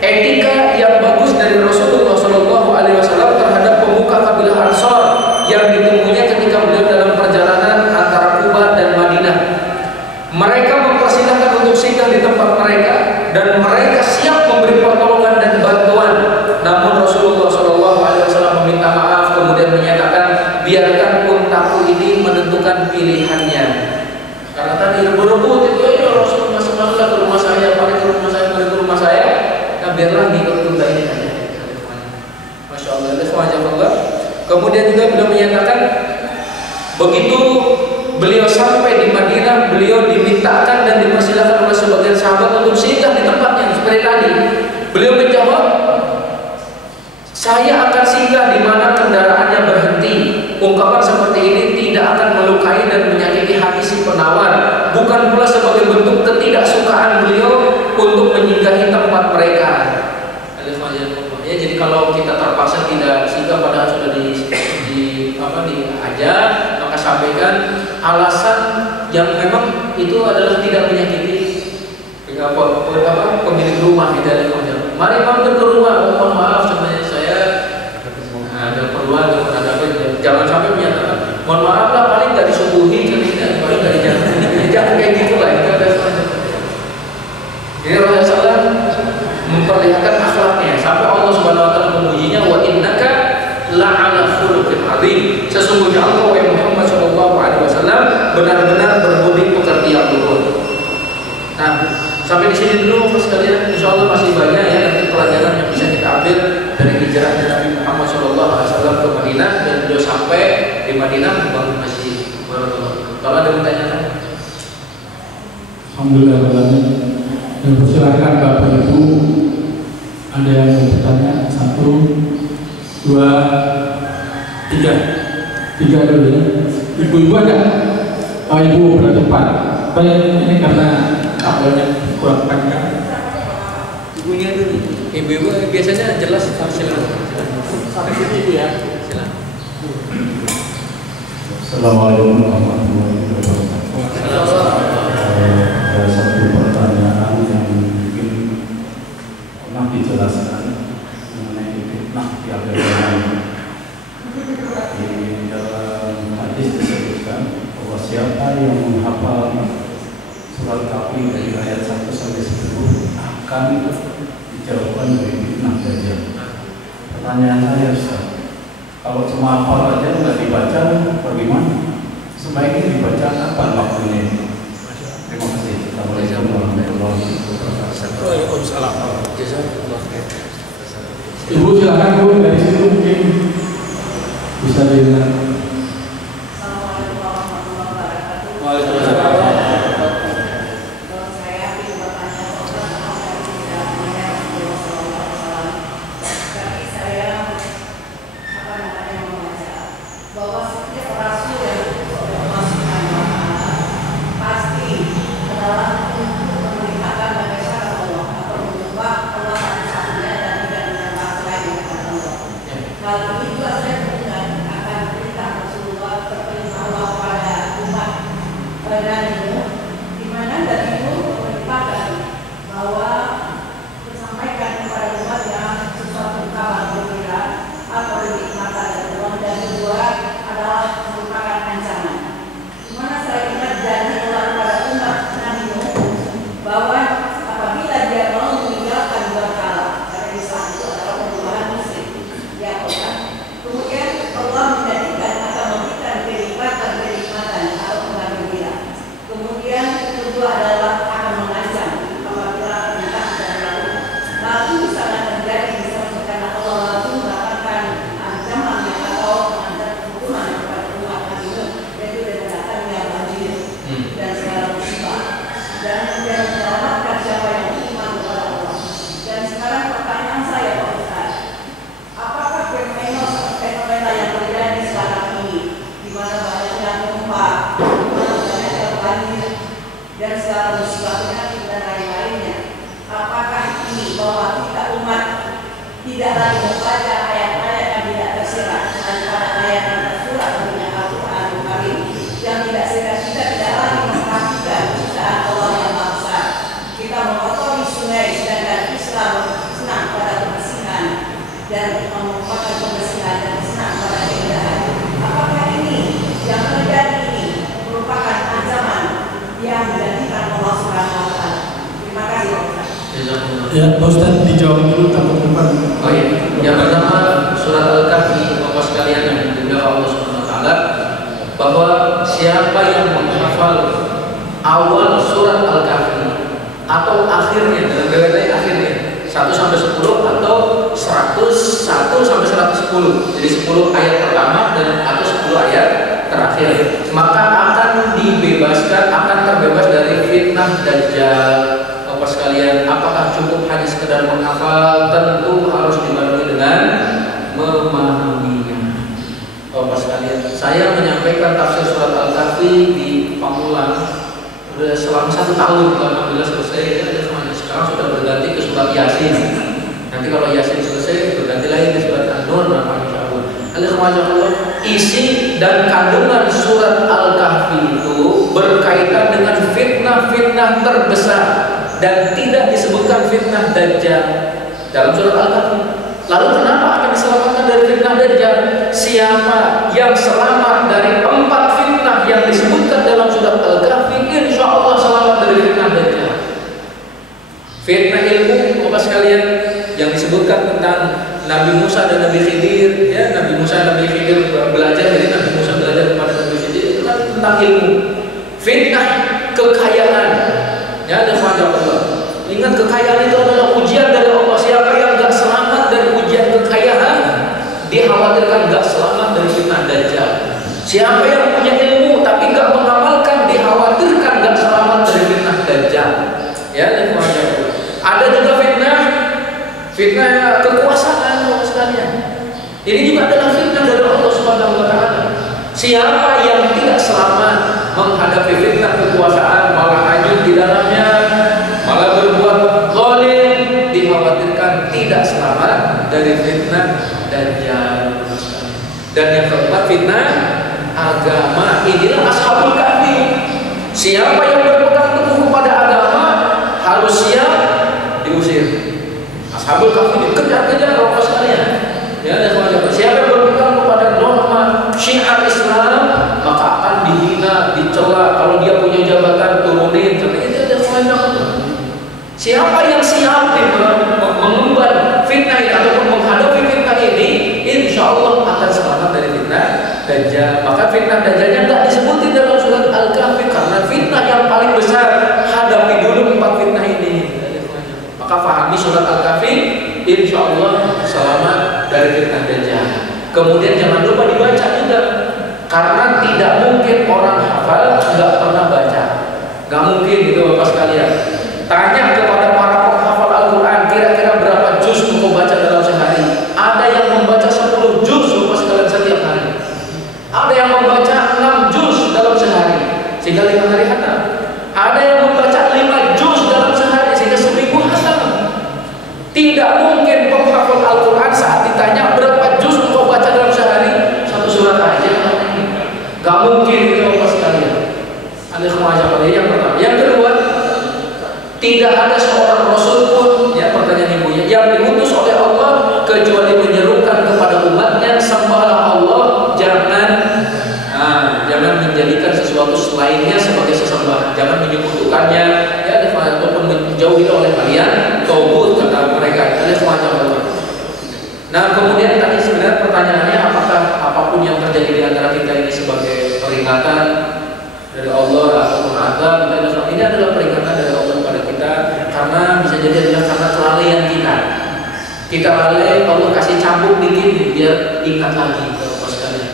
etika yang bagus dari Rasulullah Shallallahu alaihi wasallam terhadap pemuka kabilah Ansor yang ditemuinya ketika beliau dalam perjalanan antara Kubah dan Madinah. dan mereka siap memberi pertolongan dan bantuan. Namun Rasulullah SAW meminta maaf, kemudian menyatakan, biarkan untaku ini menentukan pilihannya. Karena tadi rebut-rebut itu, ya Rasul masuk-masuklah ke rumah saya, balik ke rumah saya, balik ke rumah saya. Nah biarlah ngikut unta ini aja. Masya Allah. Kemudian juga beliau menyatakan, begitu beliau sampai di Madinah, beliau dimintakan dan dipersilakan oleh sebagian sahabat untuk singgah di tempatnya seperti tadi. Beliau menjawab, saya akan singgah di mana kendaraannya berhenti. Ungkapan seperti ini tidak akan melukai dan menyakiti hati si penawar, bukan pula sebagai bentuk ketidaksukaan beliau untuk menyinggahi tempat mereka. Ya, jadi kalau kita terpaksa tidak singgah padahal sudah diajak, maka sampaikan alasan yang memang itu adalah tidak menyakiti pemilik rumah. Mari mampir ke rumah, mohon maaf sebenarnya saya ada keperluan, jangan sampai menyatakan mohon maaf lah, paling nggak disuguhi, paling nggak dijamin. Jangan kayak gitu lah. Jadi Rasulullah memperlihatkan akhlaknya sampai Allah Subhanahu Wa Taala memujinya, wa innaka la'ala khuluqin azim. Sesungguhnya Allah Muhammad Shallallahu Alaihi Wasallam benar-benar berbudi pekerti yang luhur. Nah, sampai di sini dulu Mas sekalian. Insya Allah masih banyak ya nanti pelajaran yang bisa kita ambil dari hijrah Nabi Muhammad Shallallahu Alaihi Wasallam ke Madinah, dan beliau sampai di Madinah membangun masjid. Kalau ada pertanyaan, alhamdulillah. Dan persilakan Bapak Ibu, ada yang mau bertanya? 1, 2, 3 dulu ya. Ibu-ibu ada? Oh, ibu berdepan. Baik, ini karena kabelnya kurang panjang. ibunya dulu. Ibu-ibu biasanya jelas. Silakan. Sampai sini ibu ya. Silakan. Assalamualaikum warahmatullahi wabarakatuh. Ada satu pertanyaan yang mungkin pernah dijelaskan mengenai fitnah di agama. Di dalam hadis disebutkan bahwa siapa yang menghafal surat Kahfi dari ayat 1 sampai 10 akan dijauhkan dari fitnah dajjal. Pertanyaan saya, Ustaz, kalau cuma hafal aja nggak dibaca, bagaimana? Sebaiknya dibaca kapan waktunya? Terima kasih. Assalamualaikum warahmatullahi wabarakatuh. Waalaikumsalam. Ibu silakan Bu, dari situ mungkin bisa dilihat. Assalamualaikum warahmatullahi wabarakatuh. Waalaikumsalam. Saya ingin bertanya tentang apa yang tidak mengenai Rasulullah SAW. Tapi saya membaca bahwa setiap rasul yang diutus oleh Allah Subhanahu Wa Taala pasti adalah untuk memerintahkan bagaimana Allah atau menyembah Allah satu-satunya dan tidak menyembah selain daripada Allah. Hal ini juga saya mendengar akan perintah Rasulullah berperintah Allah pada umat dan itu, di mana dari itu memerintahkan bahwa disampaikan kepada umat yang sesuatu kabar gembira atau kenikmatan dari Allah, dan kedua adalah merupakan ancaman. Di mana saya ingat janji Allah kepada umat Nabi Nuh bahwa apabila dia mau meninggalkan berhala, karena Islam itu adalah perubahan muslim, ya kan? Kemudian Allah menjadikan atau memberikan kenikmatan atau kabar gembira. Kemudian kedua adalah akan mengancam apabila perintah tidak dilakukan. Lalu sangat terjadi misalnya karena Allah langsung mendapatkan ancaman atau mengancam hukuman kepada umat Nabi Nuh, yaitu dengan datangnya banjir dan segala musibah, dan menyelamatkan siapa yang beriman kepada Allah. Dan sekarang pertanyaan saya, Pak Ustaz, apakah fenomena yang terjadi sekarang ini, di mana banyaknya gempa, di mana banyaknya banjir dan segala musibah penyakit dan lain-lainnya, apakah ini bahwa kita umat tidak lagi membaca ayat-ayat yang tidak tersirat daripada ayat yang tersurat dalam Al-Quran Karim, yang tidak sirat, kita tidak lagi memperhatikan ciptaan Allah yang Maha Besar. Kita mengotori sungai sedangkan Islam senang pada kebersihan dan merupakan kebersihan dan senang pada keindahan. Apakah ini yang terjadi ini merupakan ancaman yang menjadikan Allah Subhanahu Wa Taala? Terima kasih, Pak Ustaz. Ya, Pak Ustaz dijawab dulu takut lupa. Oh iya, yang pertama surat Al-Kahfi, Bapak sekalian yang dimuliakan Allah Subhanahu wa taala, bahwa siapa yang menghafal awal surat Al-Kahfi atau akhirnya, dalam riwayat akhirnya 1 sampai 10 atau 101 sampai 110. Jadi 10 ayat pertama dan atau 10 ayat terakhir, maka akan dibebaskan, akan terbebas dari fitnah Dajjal. Bapak sekalian, apakah cukup hanya sekedar menghafal? Tentu harus dibarengi dengan memahaminya. Bapak sekalian, saya menyampaikan tafsir surat Al-Kahfi di Pamulang sudah selama 1 tahun. Alhamdulillah selesai. Sekarang sudah berganti ke surat Yasin. Nanti kalau Yasin selesai berganti lagi ke surat An-Nur. Alhamdulillah, isi dan kandungan surat Al-Kahfi itu berkaitan dengan fitnah-fitnah terbesar dan tidak disebutkan fitnah Dajjal dalam surat Al-Kahfi. Lalu kenapa akan diselamatkan dari fitnah Dajjal? Siapa yang selamat dari 4 fitnah yang disebutkan dalam surat Al-Kahfi, insya Allah selamat dari fitnah Dajjal. Fitnah ilmu, Bapak sekalian, yang disebutkan tentang Nabi Musa dan Nabi Khidir, ya, Nabi Musa dan Nabi Khidir belajar, jadi Nabi Musa belajar kepada Nabi Khidir, itu kan tentang ilmu. Fitnah kekayaan, ya, ada Allah. Ingat, kekayaan itu adalah ujian dari Allah. Siapa yang gak selamat dari ujian kekayaan, dikhawatirkan gak selamat dari fitnah Dajjal. Siapa yang punya ilmu tapi gak mengamalkan, dikhawatirkan gak selamat dari fitnah Dajjal. Ya, dan ada juga fitnah kekuasaan, Bapak sekalian. Ini juga adalah fitnah dari Allah Subhanahu wa taala. Siapa yang tidak selamat menghadapi fitnah kekuasaan, malah hanyut di dalamnya, malah berbuat zalim, dikhawatirkan tidak selamat dari fitnah Dajjal. Dan yang keempat, fitnah agama. Inilah Ashabul Kahfi. Siapa yang berpegang teguh kepada agama harus siap diusir. Ashabul Kahfi dikejar-kejar, Bapak sekalian. Ya, siapa yang berpegang kepada norma syiar Islam, maka akan dihina, dicela. Kalau dia punya jabatan, turunin. Karena itu ada semuanya. Siapa yang siap mengemban fitnah ini ataupun menghadapi fitnah ini, insya Allah akan selamat dari fitnah Dajjal. Maka fitnah Dajjalnya tidak disebutin dalam surat Al-Kahfi karena fitnah yang paling besar. Hadapi dulu 4 fitnah ini. Maka fahami surat Al-Kahfi, insya Allah selamat dari fitnah Dajjal. Kemudian jangan lupa dibaca juga, karena tidak mungkin orang hafal nggak pernah baca. Nggak mungkin gitu, Bapak sekalian. Tanya kepada para penghafal Al-Quran, kira-kira berapa juz untuk baca dalam sehari? Ada yang membaca 10 juz, Bapak sekalian, setiap hari. Ada yang membaca 6 juz dalam sehari, sehingga 5 hari khatam. Ada yang membaca 5 juz dalam sehari, sehingga 1000 khatam. Tidak mungkin penghafal Al-Quran saat ditanya berapa juz untuk baca dalam sehari, 1 surat aja. Gak mungkin itu, Bapak sekalian. Ada kemajuan yang pertama. Yang kedua, tidak ada seorang Rasul pun, ya, pertanyaan ibunya, yang diutus oleh Allah kecuali menyerukan kepada umatnya, sembahlah Allah, jangan menjadikan sesuatu selainnya sebagai sesembahan, jangan menyekutukannya, ya, ataupun menjauhi oleh kalian tauhid, kata mereka. Ada semacam itu. Nah, kemudian tadi sebenarnya pertanyaannya, apakah apapun yang terjadi di antara kita ini sebagai peringatan dari Allah ataupun azab? Ini adalah peringatan dari Allah kepada kita, karena bisa jadi adalah karena kelalaian kita. Kita lalai, Allah kasih cambuk dikit biar ingat lagi.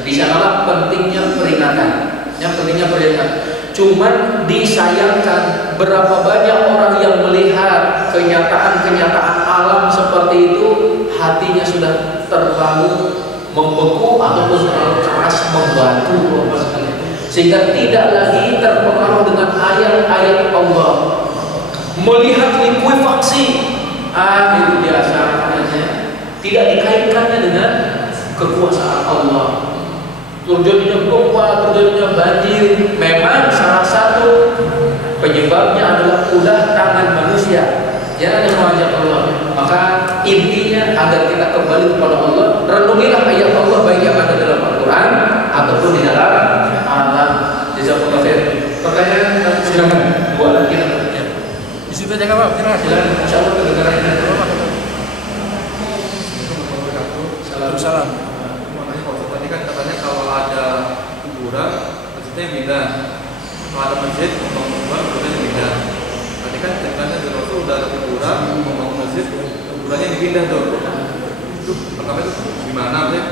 Di sanalah pentingnya peringatan. Yang pentingnya peringatan. Cuman disayangkan berapa banyak orang yang melihat kenyataan-kenyataan alam seperti itu, hatinya sudah terlalu membeku ataupun terlalu keras membatu, sehingga tidak lagi terpengaruh dengan ayat-ayat Allah. Melihat likuifaksi, itu biasa adanya, tidak dikaitkannya dengan kekuasaan Allah. Terjadinya gempa, terjadinya banjir, memang salah satu penyebabnya adalah ulah tangan manusia. Ya, ada semacam Allah. Maka intinya agar kita kembali kepada Allah, renungilah ayat Allah baik yang ada dalam Al-Quran ataupun di dalam alam. Jazakumullah khair. Pertanyaan silakan. Dua lagi. jaga Pak, silakan. Insyaallah kedengaran dari Salam. Makanya kalau tadi kan katanya kalau ada kuburan, maksudnya pindah. Kalau ada masjid, membangun kuburan, kuburannya pindah. Tadi kan ceritanya di Rasul udah ada kuburan, membangun masjid, kuburannya dipindah tuh. Itu pertama itu gimana sih?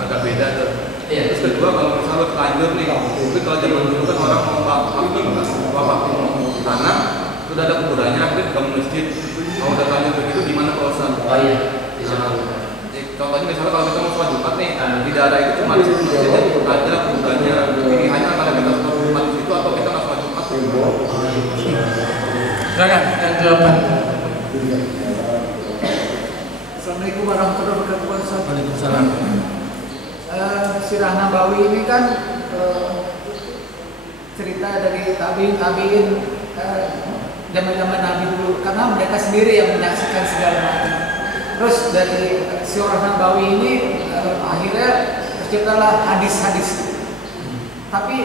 Agak beda tuh. Terus kedua kalau misalnya terlanjur nih, mungkin kalau zaman dulu kan orang mau wakaf tanah, itu udah ada kuburannya, akhirnya dibangun masjid. Kalau udah terlanjur begitu gimana kalau Ustaz? Oh iya, bisa. Contohnya misalnya kalau kita mau sholat Jumat nih, di daerah itu cuma di situ ada kuburannya. Pilihannya antara kita sholat Jumat di situ atau kita nggak sholat Jumat. Silakan yang ke-8. Assalamualaikum warahmatullahi wabarakatuh. Waalaikumsalam. Sirah Nabawi ini kan cerita dari tabiin zaman-zaman Nabi dulu, karena mereka sendiri yang menyaksikan segala macam. Terus dari Sirah Nabawi ini akhirnya terciptalah hadis-hadis. Tapi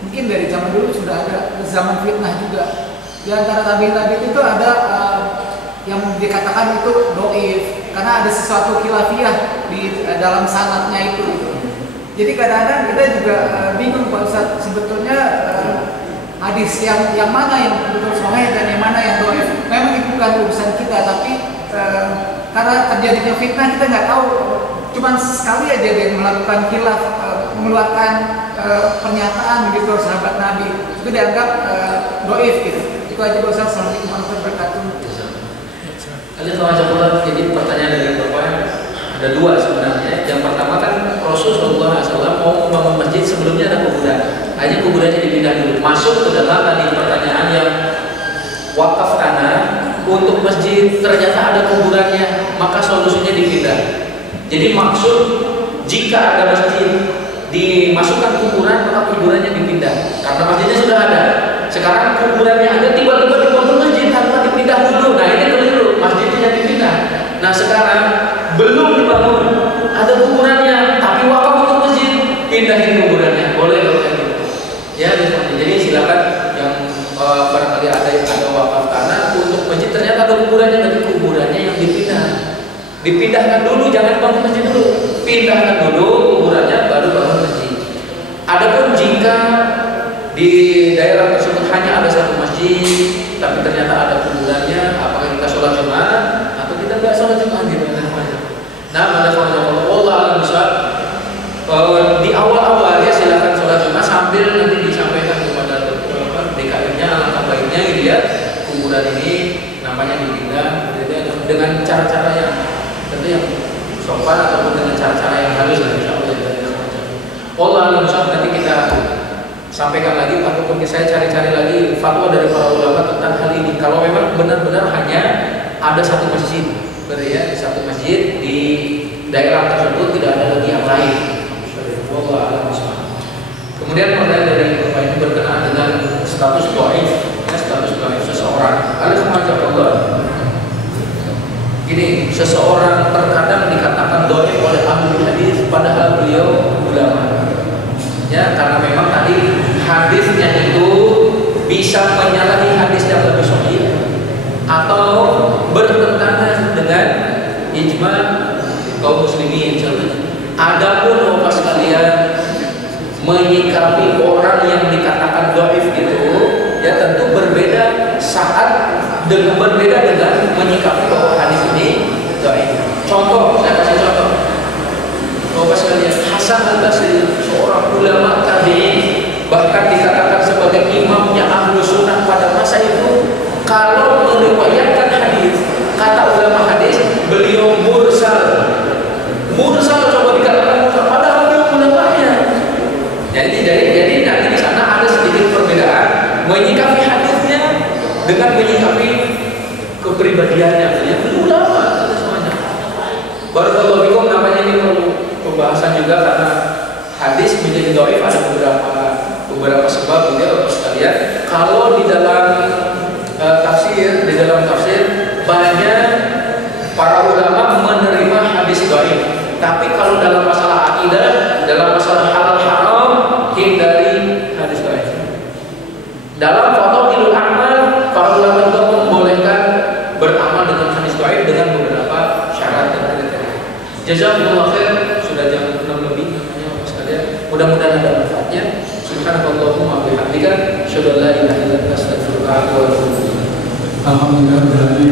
mungkin dari zaman dulu sudah ada, zaman fitnah juga. Di antara tabiin itu ada yang dikatakan itu doif, karena ada sesuatu khilafiyah di dalam sanadnya itu. Jadi kadang-kadang kita juga bingung Pak Ustaz, sebetulnya hadis yang mana yang betul sahih dan yang mana yang doif. Memang itu bukan urusan kita, tapi karena terjadinya fitnah kita nggak tahu. Cuman sekali aja dia melakukan khilaf, mengeluarkan pernyataan gitu sahabat Nabi, itu dianggap doif gitu. Itu aja Pak Ustaz. Assalamualaikum warahmatullahi wabarakatuh. Jadi pertanyaan dari Bapak ada dua sebenarnya. Yang pertama kan Rasulullah SAW mau membangun masjid, sebelumnya ada kuburan. Hanya kuburannya dipindah dulu. Masuk ke dalam tadi pertanyaan yang wakaf tanah untuk masjid, ternyata ada kuburannya, maka solusinya dipindah. Jadi maksud jika ada masjid dimasukkan kuburan, maka kuburannya dipindah. Karena masjidnya sudah ada. Sekarang kuburannya ada, tiba-tiba dibangun masjid tanpa dipindah dulu. Nah ini keliru, masjidnya dipindah. Nah sekarang belum dibangun, ada kuburannya, tapi wakaf untuk masjid, pindahin kuburannya, boleh kalau kayak gitu. Ya, jadi silakan yang barangkali ada wakaf tanah untuk masjid, ternyata ada kuburannya, tapi kuburannya yang dipindahkan dulu, jangan bangun masjid dulu, pindahkan dulu kuburannya, baru bangun masjid. Adapun jika di daerah tersebut hanya ada satu masjid, tapi ternyata ada kuburannya, apakah kita sholat Jumat atau kita nggak sholat Jumat gitu? Nah, Allah alam besar. Di awal-awal ya silakan sholat Jumat sambil nanti disampaikan kepada DKM-nya, alangkah baiknya gitu ya, kuburan ini namanya dipindah dengan cara-cara yang tentu yang sopan ataupun dengan cara-cara yang halus lah, insya Allah. Allah alam besar, nanti kita sampaikan lagi ataupun saya cari-cari lagi fatwa dari para ulama tentang hal ini. Kalau memang benar-benar hanya ada satu masjid, berarti ya satu masjid di daerah tersebut, tidak ada lagi yang lain. Kemudian pertanyaan dari Bapak ini berkenaan dengan status dhaif, ya, status dhaif seseorang. Alhamdulillah. Gini, seseorang terkadang dikatakan dhaif oleh ahli hadis padahal beliau ulama. Ya, karena memang tadi hadisnya itu bisa menyalahi hadis yang lebih sahih atau bertentangan dengan ijma kaum muslimin. Adapun Bapak sekalian menyikapi orang yang dikatakan dhaif itu, ya tentu berbeda saat dengan berbeda dengan menyikapi bahwa hadis ini dhaif. Contoh, saya kasih contoh. Bapak sekalian, Hasan al-Basri, seorang ulama tabi'in, bahkan dikatakan sebagai imamnya Ahlus Sunnah pada masa itu, kalau meriwayatkan hadis, kata ulama hadis, beliau mursal. Mursal coba dikatakan mursal, padahal beliau ulamanya. Jadi nanti di sana ada sedikit perbedaan menyikapi hadisnya dengan menyikapi kepribadiannya. Beliau ulama semuanya. Barakallahu fikum, namanya ini perlu pembahasan juga karena hadis menjadi dhaif ada beberapa sebab juga sekalian. Kalau di dalam tafsir banyak para ulama menerima hadis dhaif. Tapi kalau dalam masalah akidah, dalam masalah halal haram, hindari hadis dhaif. Dalam fadhailul a'mal, para ulama juga membolehkan ataupun hadis dhaif dengan beberapa syarat dan kriteria. Jazakumullah khair, sudah jam 6 lebih namanya Bapak sekalian. Mudah-mudahan ada manfaatnya. Subhanakallahumma wa bihamdika, asyhadu an la ilaha illa anta, astaghfiruka wa atubu ilaik. Alhamdulillah berarti